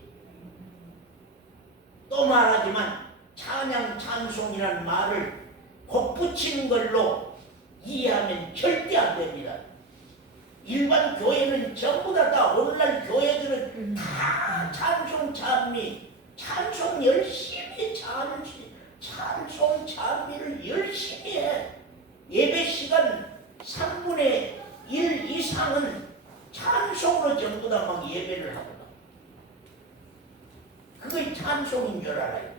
또 말하지만 찬양, 찬송이라는 말을 곱붙이는 걸로 이해하면 절대 안 됩니다. 일반 교회는 전부 다 오늘날 교회들은 다 찬송, 찬미, 찬송 열심히, 찬송, 찬미를 열심히 해. 예배 시간 3분의 1 이상은 찬송으로 전부 다 막 예배를 하고, 그게 찬송인 줄 알아요.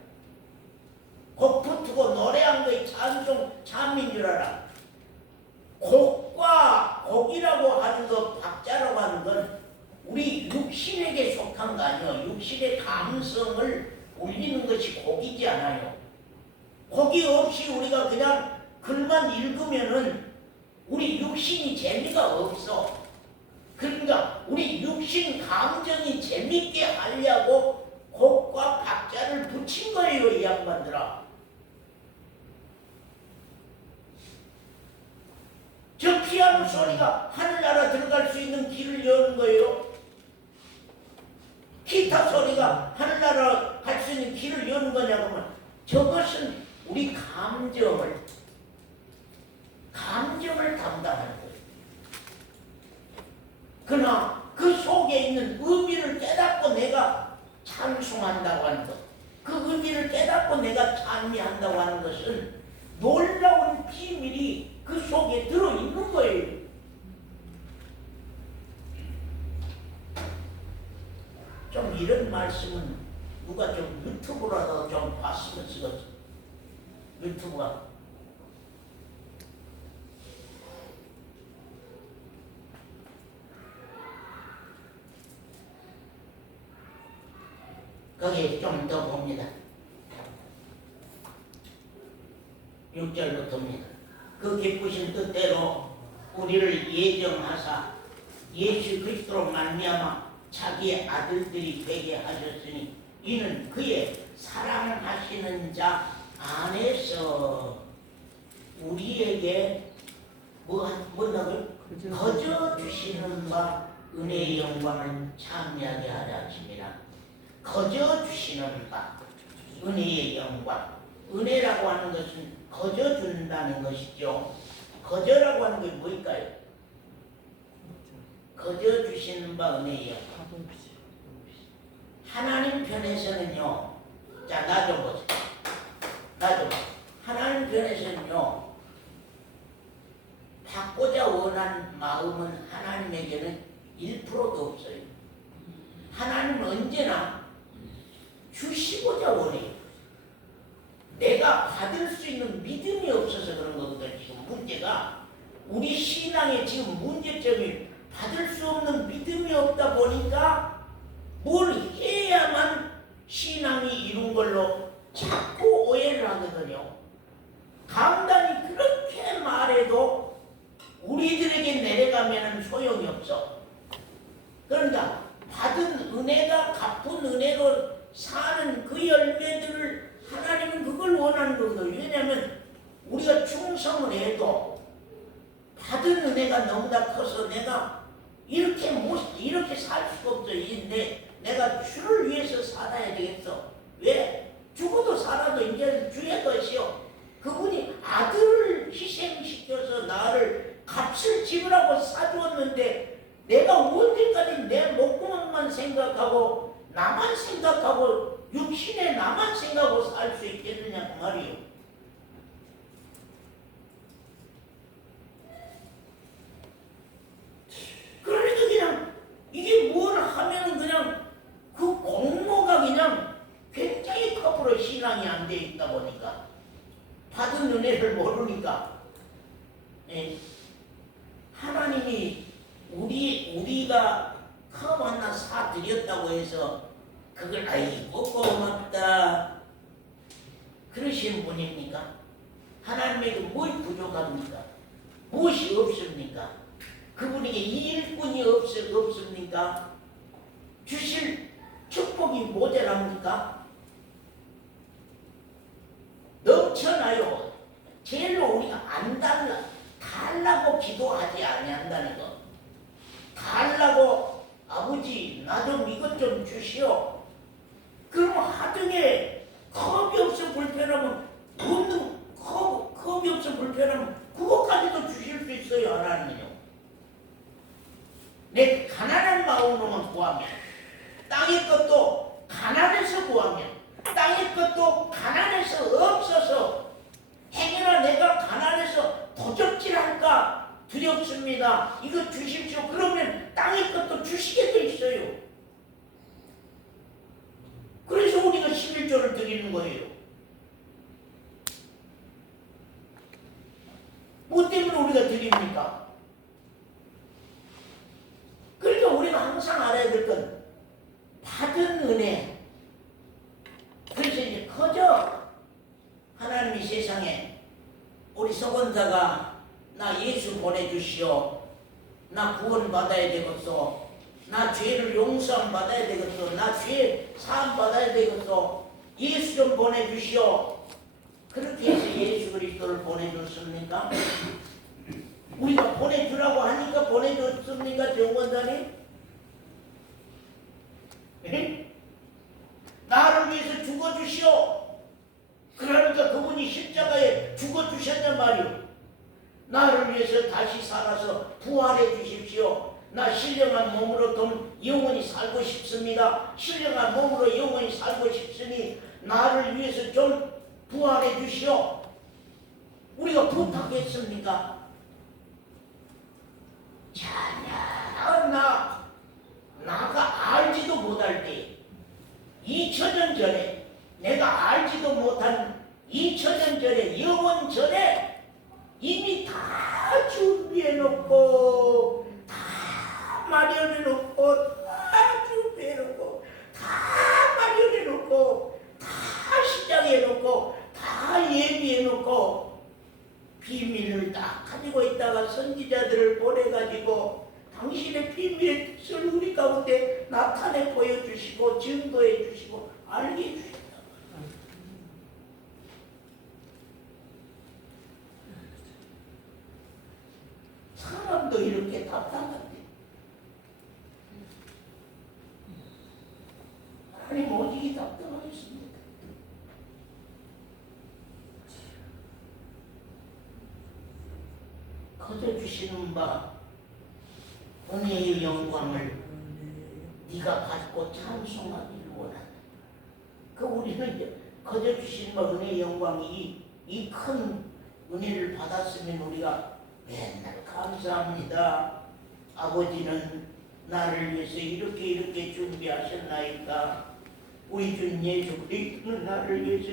곡 붙고 노래한 거에 찬송, 찬미인 줄 알아. 곡과 곡이라고 하는 것, 박자라고 하는 건 우리 육신에게 속한 거 아니에요. 육신의 감성을 울리는 것이 곡이지 않아요. 곡이 없이 우리가 그냥 글만 읽으면은 우리 육신이 재미가 없어. 그러니까 우리 육신 감정이 재밌게 하려고 곡과 박자를 붙인 거예요, 이 양반들아. 저 피아노 소리가 하늘나라 들어갈 수 있는 길을 여는 거예요. 기타 소리가 하늘나라 갈 수 있는 길을 여는 거냐고 하면 저것은 우리 감정을 담당하는 거예요. 그러나 그 속에 있는 의미를 깨닫고 내가 찬송한다고 하는 것, 그 의미를 깨닫고 내가 찬미한다고 하는 것은 놀라운 비밀이 그 속에 들어있는 거예요. 좀 이런 말씀은 누가 좀 유튜브라도 좀 봤으면 쓰겠어. 유튜브가 거기에 좀 더 봅니다. 6절부터입니다. 그 기쁘신 뜻대로 우리를 예정하사 예수 그리스도로 말미암아 자기의 아들들이 되게 하셨으니 이는 그의 사랑하시는 자 안에서 우리에게 뭐라고요? 거저 주시는 바 은혜의 영광을 찬미하게 하려 하심이라. 거저 주시는 바 은혜의 영광. 은혜라고 하는 것은 거저 준다는 것이죠. 거저라고 하는 게 뭘까요? 거저 주시는 바 은혜의 영광. 하나님 편에서는요. 자, 나 좀 보세요. 나 좀 봐. 하나님 편에서는요. 받고자 원하는 마음은 하나님에게는 1%도 없어요. 하나님은 언제나 주시고자 원해요. 내가 받을 수 있는 믿음이 없어서 그런 거거든. 지금 문제가 우리 신앙의 지금 문제점이 받을 수 없는 믿음이 없다 보니까 뭘 해야만 신앙이 이룬 걸로 자꾸 오해를 하거든요. 간단히 그렇게 말해도 우리들에게 내려가면 소용이 없어. 그러니까 받은 은혜가 갚은 은혜로 사는 그 열매들을 하나님은 그걸 원하는 거거든요. 왜냐하면 우리가 충성을 해도 받은 은혜가 너무나 커서 내가 이렇게 살 수가 없어. 내가 주를 위해서 살아야 되겠어. 왜? 죽어도 살아도 이제 주의 것이요. 그분이 아들을 희생시켜서 나를 값을 지불하고 사주었는데 내가 언제까지 내 목구멍만 생각하고 나만 생각하고 육신에 나만 생각하고 살 수 있겠느냐 그 말이요. 그러니까 그냥 이게 뭘 하면은 그냥 그 공모가 그냥 굉장히 커버로 신앙이 안 돼 있다 보니까 받은 은혜를 모르니까 하나님이 우리가 처음 하나 사드렸다고 해서 그걸 아이고 고맙다 그러시는 분입니까? 하나님에게 무엇이 부족합니까? 무엇이 없습니까? 그분에게 일꾼이 없습니까? 주실 축복이 모자랍니까? 넘쳐나요. 제일로 우리가 안 달라고 기도하지 아니한다는 거. 달라고 아버지 나 좀 이것 좀 주시오. 그럼 하등에 컵이 없어 불편하면 컵이 없어 불편하면 그것까지도 주실 수 있어요. 하나님은요. 내 가난한 마음으로만 구하면 땅의 것도 가난해서 구하면 땅의 것도 가난해서 없어서 행여나 내가 가난해서 도적질할까 두렵습니다. 이거 주십시오. 그러면 땅의 것도 주시게 돼 있어요. 그래서 우리가 11조를 드리는 거예요. 뭐 때문에 우리가 드립니까? 그러니까 우리가 항상 알아야 될 건 받은 은혜. 그래서 이제 거저 하나님이 세상에 우리 서건사가 나 예수 보내주시오. 나 구원 받아야 되겠소. 나 죄를 용서함 받아야 되겠소. 나 죄 사함 받아야 되겠소. 예수 좀 보내주시오. 그렇게 해서 예수 그리스도를 보내줬습니까? 우리가 보내주라고 하니까 보내줬습니까? 정권자님? 나를 위해서 죽어주시오. 그러니까 그분이 십자가에 죽어주셨단 말이오. 나를 위해서 다시 살아서 부활해 주십시오. 나 신령한 몸으로 좀 영원히 살고 싶습니다. 신령한 몸으로 영원히 살고 싶으니 나를 위해서 좀 부활해 주시오. 우리가 부탁했습니까? 찬양한 나가 알지도 못할 때 2000년 전에 내가 알지도 못한 2000년 전에 영원 전에 이미 다 준비해놓고 다 마련해놓고 다 준비해놓고 다 마련해놓고 다 시작해놓고 다 예비해놓고 비밀을 딱 가지고 있다가 선지자들을 보내가지고 당신의 비밀의 뜻을 우리 가운데 나타내 보여주시고 증거해 주시고 알게 해주셨다. 사람도 이렇게 답답한데 하나님 어디에 답답하겠습니까? 거저주시는 바 은혜의 영광을 네가 갖고 찬송하기를 원한다. 그 우리는 이제 거저주시는 바 은혜의 영광이 이 큰 은혜를 받았으면 우리가 맨날 감사합니다. 아버지는 나를 위해서 이렇게 준비하셨나이까. 우리 주 예수 그리스도는 나를 위해서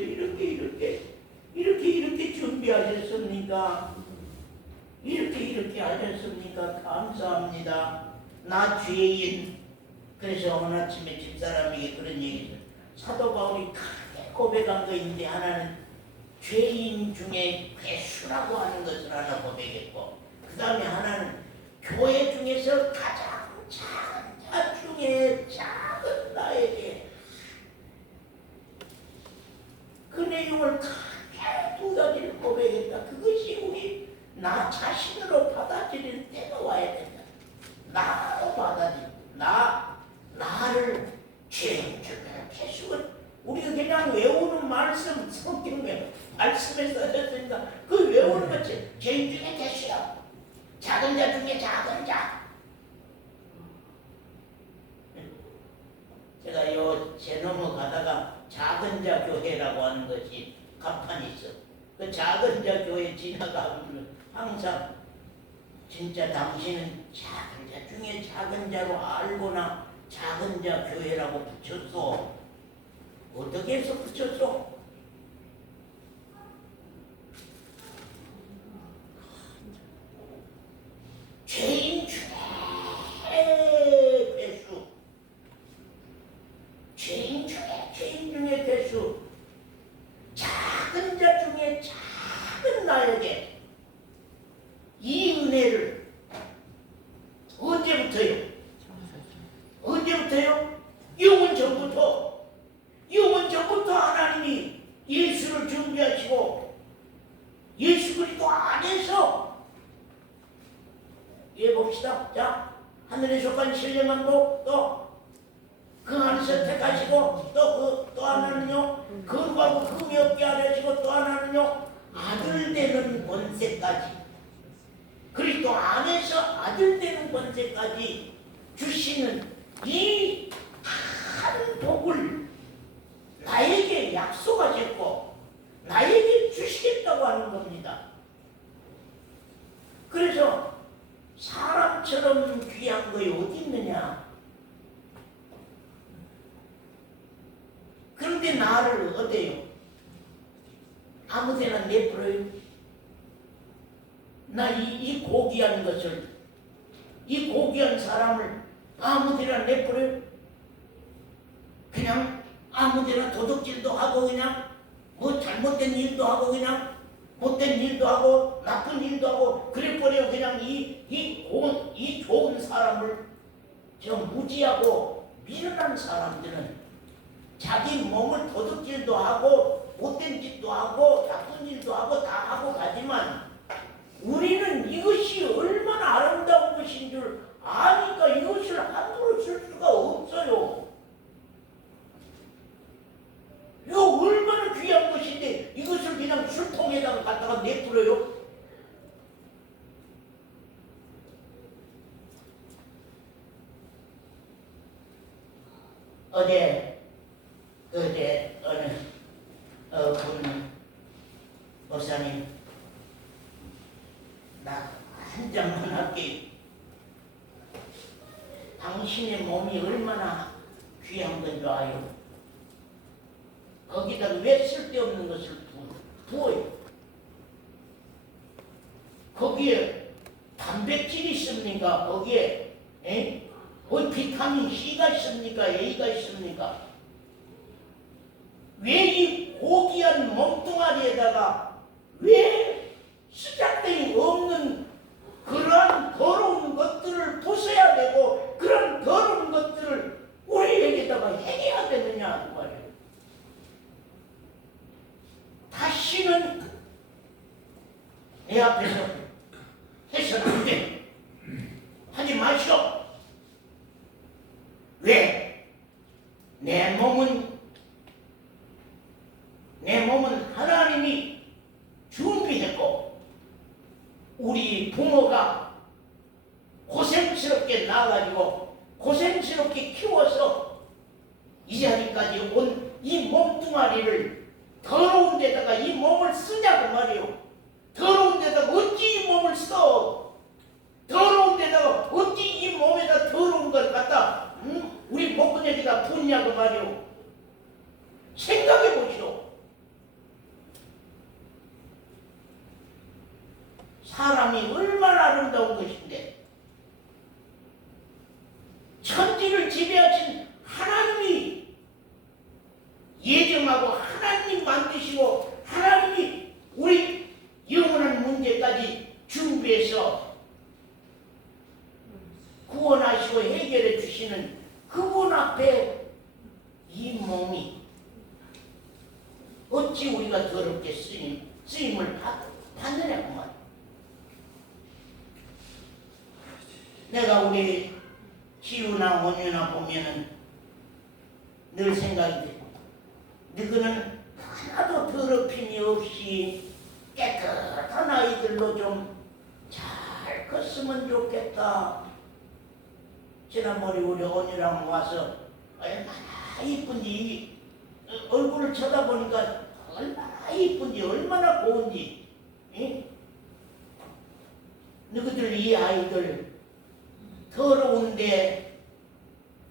이렇게 준비하셨습니까? 이렇게 하셨습니까? 감사합니다. 나 죄인. 그래서 어느 아침에 집사람에게 그런 얘기를 사도 바울이 크게 고백한 거 있는데 하나는 죄인 중에 괴수라고 하는 것을 하나 고백했고 그 다음에 하나는 교회 중에서 가장 작은 자 중에 작은 나에게 그 내용을 크게 두 가지를 고백했다. 그것이 우리 나 자신으로 받아들일 때가 와야 된다. 나로 받아들일 나를 죄인 중에 괴수는 우리가 그냥 외우는 말씀 성경에 말씀에 써졌으니까 그 외우는 것이 죄인 중에 괴수야. 작은 자 중에 작은 자. 제가 제 넘어가다가 작은 자 교회라고 하는 것이 간판이 있어. 그 작은 자 교회 지나가면 항상 진짜 당신은 작은 자 중에 작은 자로 알거나 작은 자 교회라고 붙였어. 어떻게 해서 붙였어? 죄인 중에 괴수. 죄인 중에 괴수. 작은 자 중에 작은 나에게 이 은혜를 언제부터요? 영원 전부터 하나님이 예수를 준비하시고 예수 그리스도 안에서 봅시다. 자, 하늘에 속한 신령한 복, 또 그 안에서 택하시고 또 하나는요 거룩하고 금이 없게 하시고 또 하나는요 아들 되는 권세까지 그리스도 안에서 아들 되는 권세까지 주시는 이 큰 복을 나에게 약속하셨고 나에게 주시겠다고 하는 겁니다. 그래서 사람처럼 귀한 것이 어디 있느냐? 그런데 나를 어때요? 아무데나 내버려요. 나 이 고귀한 것을, 이 고귀한 사람을 아무데나 내버려요. 그냥 아무데나 도둑질도 하고 그냥 뭐 잘못된 일도 하고 그냥 못된 일도 하고 나쁜 일도 하고 그래버려 그냥 이 좋은 사람을 저 무지하고 미련한 사람들은 자기 몸을 도둑질도 하고 못된 짓도 하고 나쁜 일도 하고 다 하고 가지만 우리는 이것이 얼마나 아름다운 것인 줄 아니까 이것을 함부로 쓸 수가 없어요. 이거 얼마나 귀한 것인데 이것을 그냥 술통에다가 갖다가 내버려요? 어제 어느 분 목사님 나 한 장만 할게. 당신의 몸이 얼마나 귀한 건 줄 아요? 거기다가 왜 쓸데없는 것을 부어요? 거기에 단백질이 있습니까? 거기에 비타민 C가 있습니까? A가 있습니까? 왜 이 고귀한 몸뚱아리에다가 왜 시작됨이 없는 그러한 더러운 것들을 부숴야 되고 그런 더러운 것들을 우리에게다가 해야 되느냐 그 말이에요. 다시는 내 앞에서 해서는 안 돼. 하지 마시오. 왜? 내 몸은 하나님이 준비했고 우리 부모가 고생스럽게 낳아가지고 고생스럽게 키워서 이 자리까지 온 이 몸뚱아리를 더러운 데다가 이 몸을 쓰냐고 말이요. 더러운 데다가 어찌 이 몸을 써? 더러운 데다가 어찌 이 몸에다 더러운 걸 갖다 우리 목근에다가 붓냐고 말이요. 생각해 보시오. 사람이 얼마나 아름다운 것인데 천지를 지배하신 하나님이 예정하고 하나님이 만드시고 하나님이 우리 영원한 문제까지 준비해서 구원하시고 해결해 주시는 그분 앞에 이 몸이 어찌 우리가 더럽게 쓰임을 받느냐고 말이야. 내가 우리 지우나 원유나 보면은 늘 생각이 돼. 너희는 하나도 더럽힘이 없이 깨끗한 아이들로 좀 잘 컸으면 좋겠다. 지난번에 우리 언니랑 와서 얼마나 이쁜지 얼굴을 쳐다보니까 얼마나 이쁜지 얼마나 고운지. 너희들 이 아이들 더러운데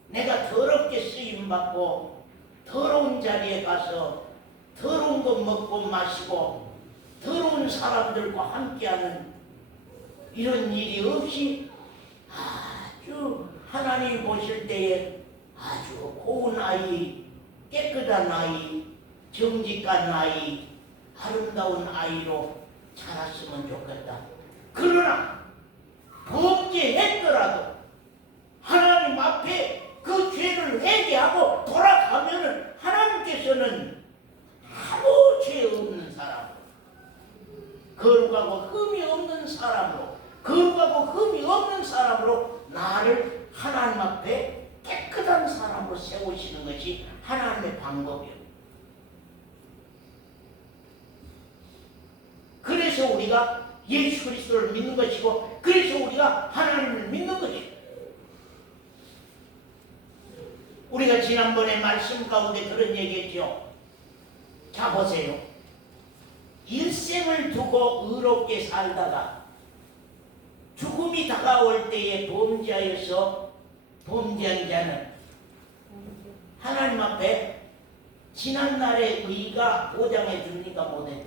내가 더럽게 쓰임받고 더러운 자리에 가서 더러운 거 먹고 마시고 더러운 사람들과 함께하는 이런 일이 없이 아주 하나님 보실 때에 아주 고운 아이, 깨끗한 아이, 정직한 아이, 아름다운 아이로 자랐으면 좋겠다. 그러나 범죄했더라도 하나님 앞에 그 죄를 회개하고 돌아가면은 하나님께서는 아무 죄 없는 사람, 거룩하고 흠이 없는 사람으로, 거룩하고 흠이 없는 사람으로 나를 하나님 앞에 깨끗한 사람으로 세우시는 것이 하나님의 방법이에요. 그래서 우리가 예수 그리스도를 믿는 것이고 그래서 우리가 하나님을 믿는 것이에요. 우리가 지난번에 말씀 가운데 그런 얘기했죠. 자 보세요. 일생을 두고 의롭게 살다가 죽음이 다가올 때에 범죄하여서 범죄한 자는 하나님 앞에 지난날의 의가 보장해 줍니까 못해?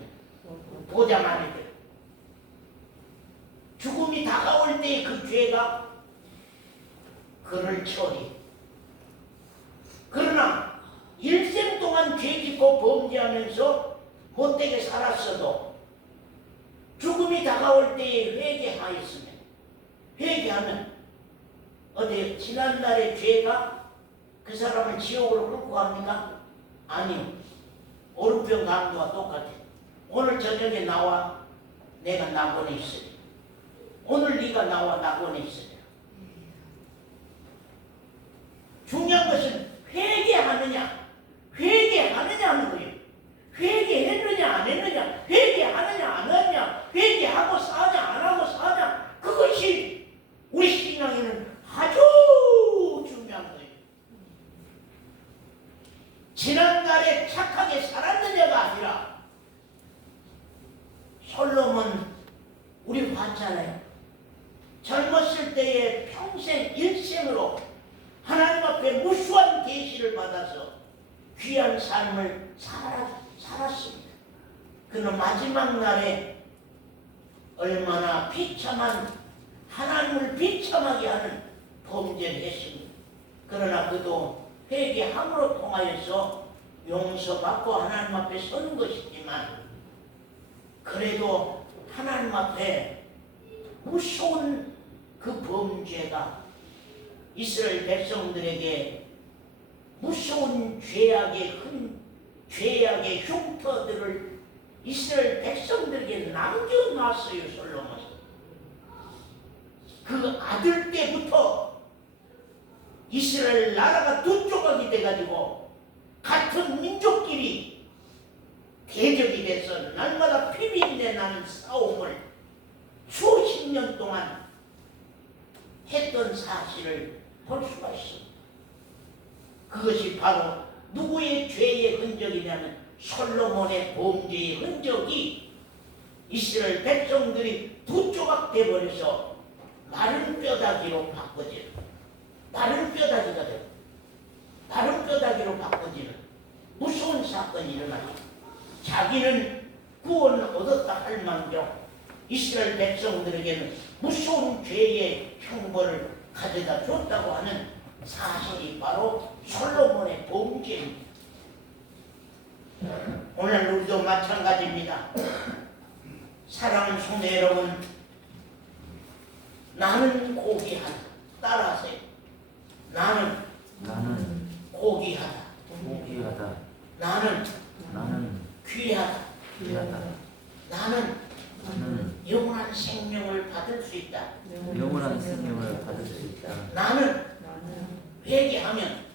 보장 안 해줘요. 죽음이 다가올 때에 그 죄가 그를 처리. 그러나 일생 동안 죄짓고 범죄하면서 못되게 살았어도 다가올 때에 회개하였으면, 회개하면 어디 지난날의 죄가 그 사람을 지옥으로 끌고 갑니까? 아니요. 오른편 강도와 똑같아. 오늘 저녁에 나와 내가 낙원에 있으리. 오늘 네가 나와 낙원에 있으리. 중요한 것은 회개하느냐, 회개하느냐 하는 거예요. 회개했느냐 안 했느냐, 회개하느냐 안 하느냐, 회개하고 사냐 안 하고 사냐, 그것이 우리 신앙에는 아주 중요한 거예요. 지난날에 착하게 살았느냐가 아니라, 솔로몬 우리 봤잖아요. 젊었을 때에 평생 일생으로 하나님 앞에 무수한 계시를 받아서 귀한 삶을 살았습니다. 그는 마지막 날에 얼마나 비참한, 하나님을 비참하게 하는 범죄를 했습니다. 그러나 그도 회개함으로 통하여서 용서받고 하나님 앞에 서는 것이지만, 그래도 하나님 앞에 무서운 그 범죄가 이스라엘 백성들에게 무서운 죄악의 흉터들을 이스라엘 백성들에게 남겨놨어요. 솔로몬이 그 아들 때부터 이스라엘 나라가 두 조각이 돼가지고 같은 민족끼리 대적이 돼서 날마다 피비린내 나는 싸움을 수십 년 동안 했던 사실을 볼 수가 있습니다. 그것이 바로 누구의 죄의 흔적이냐면 솔로몬의 범죄의 흔적이 이스라엘 백성들이 두 조각 돼버려서 마른 뼈다귀로 바꿔지는, 마른 뼈다귀가 되고 마른 뼈다귀로 바꿔지는 무서운 사건이 일어나죠. 자기는 구원을 얻었다 할 망정 이스라엘 백성들에게는 무서운 죄의 형벌을 가져다 줬다고 하는 사실이 바로 솔로몬의 범죄입니다. 오늘 우리도 마찬가지입니다. 사랑하는 성도 여러분, 나는 고귀하다. 따라하세요. 나는 고귀하다. 나는 귀하다. 나는 영원한 생명을 받을 수 있다. 나는 회개하면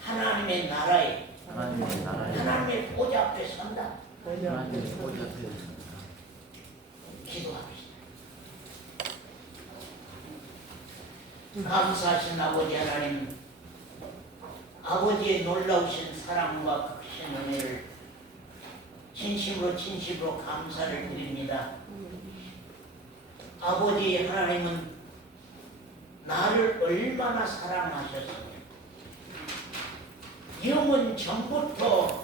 하나님의 나라에 하나님의 보좌 앞에 선다. 기도합시다. 감사하신 아버지 하나님, 아버지의 놀라우신 사랑과 크신 은혜를 진심으로 감사를 드립니다. 아버지 하나님은 나를 얼마나 사랑하셨으며 영원 전부터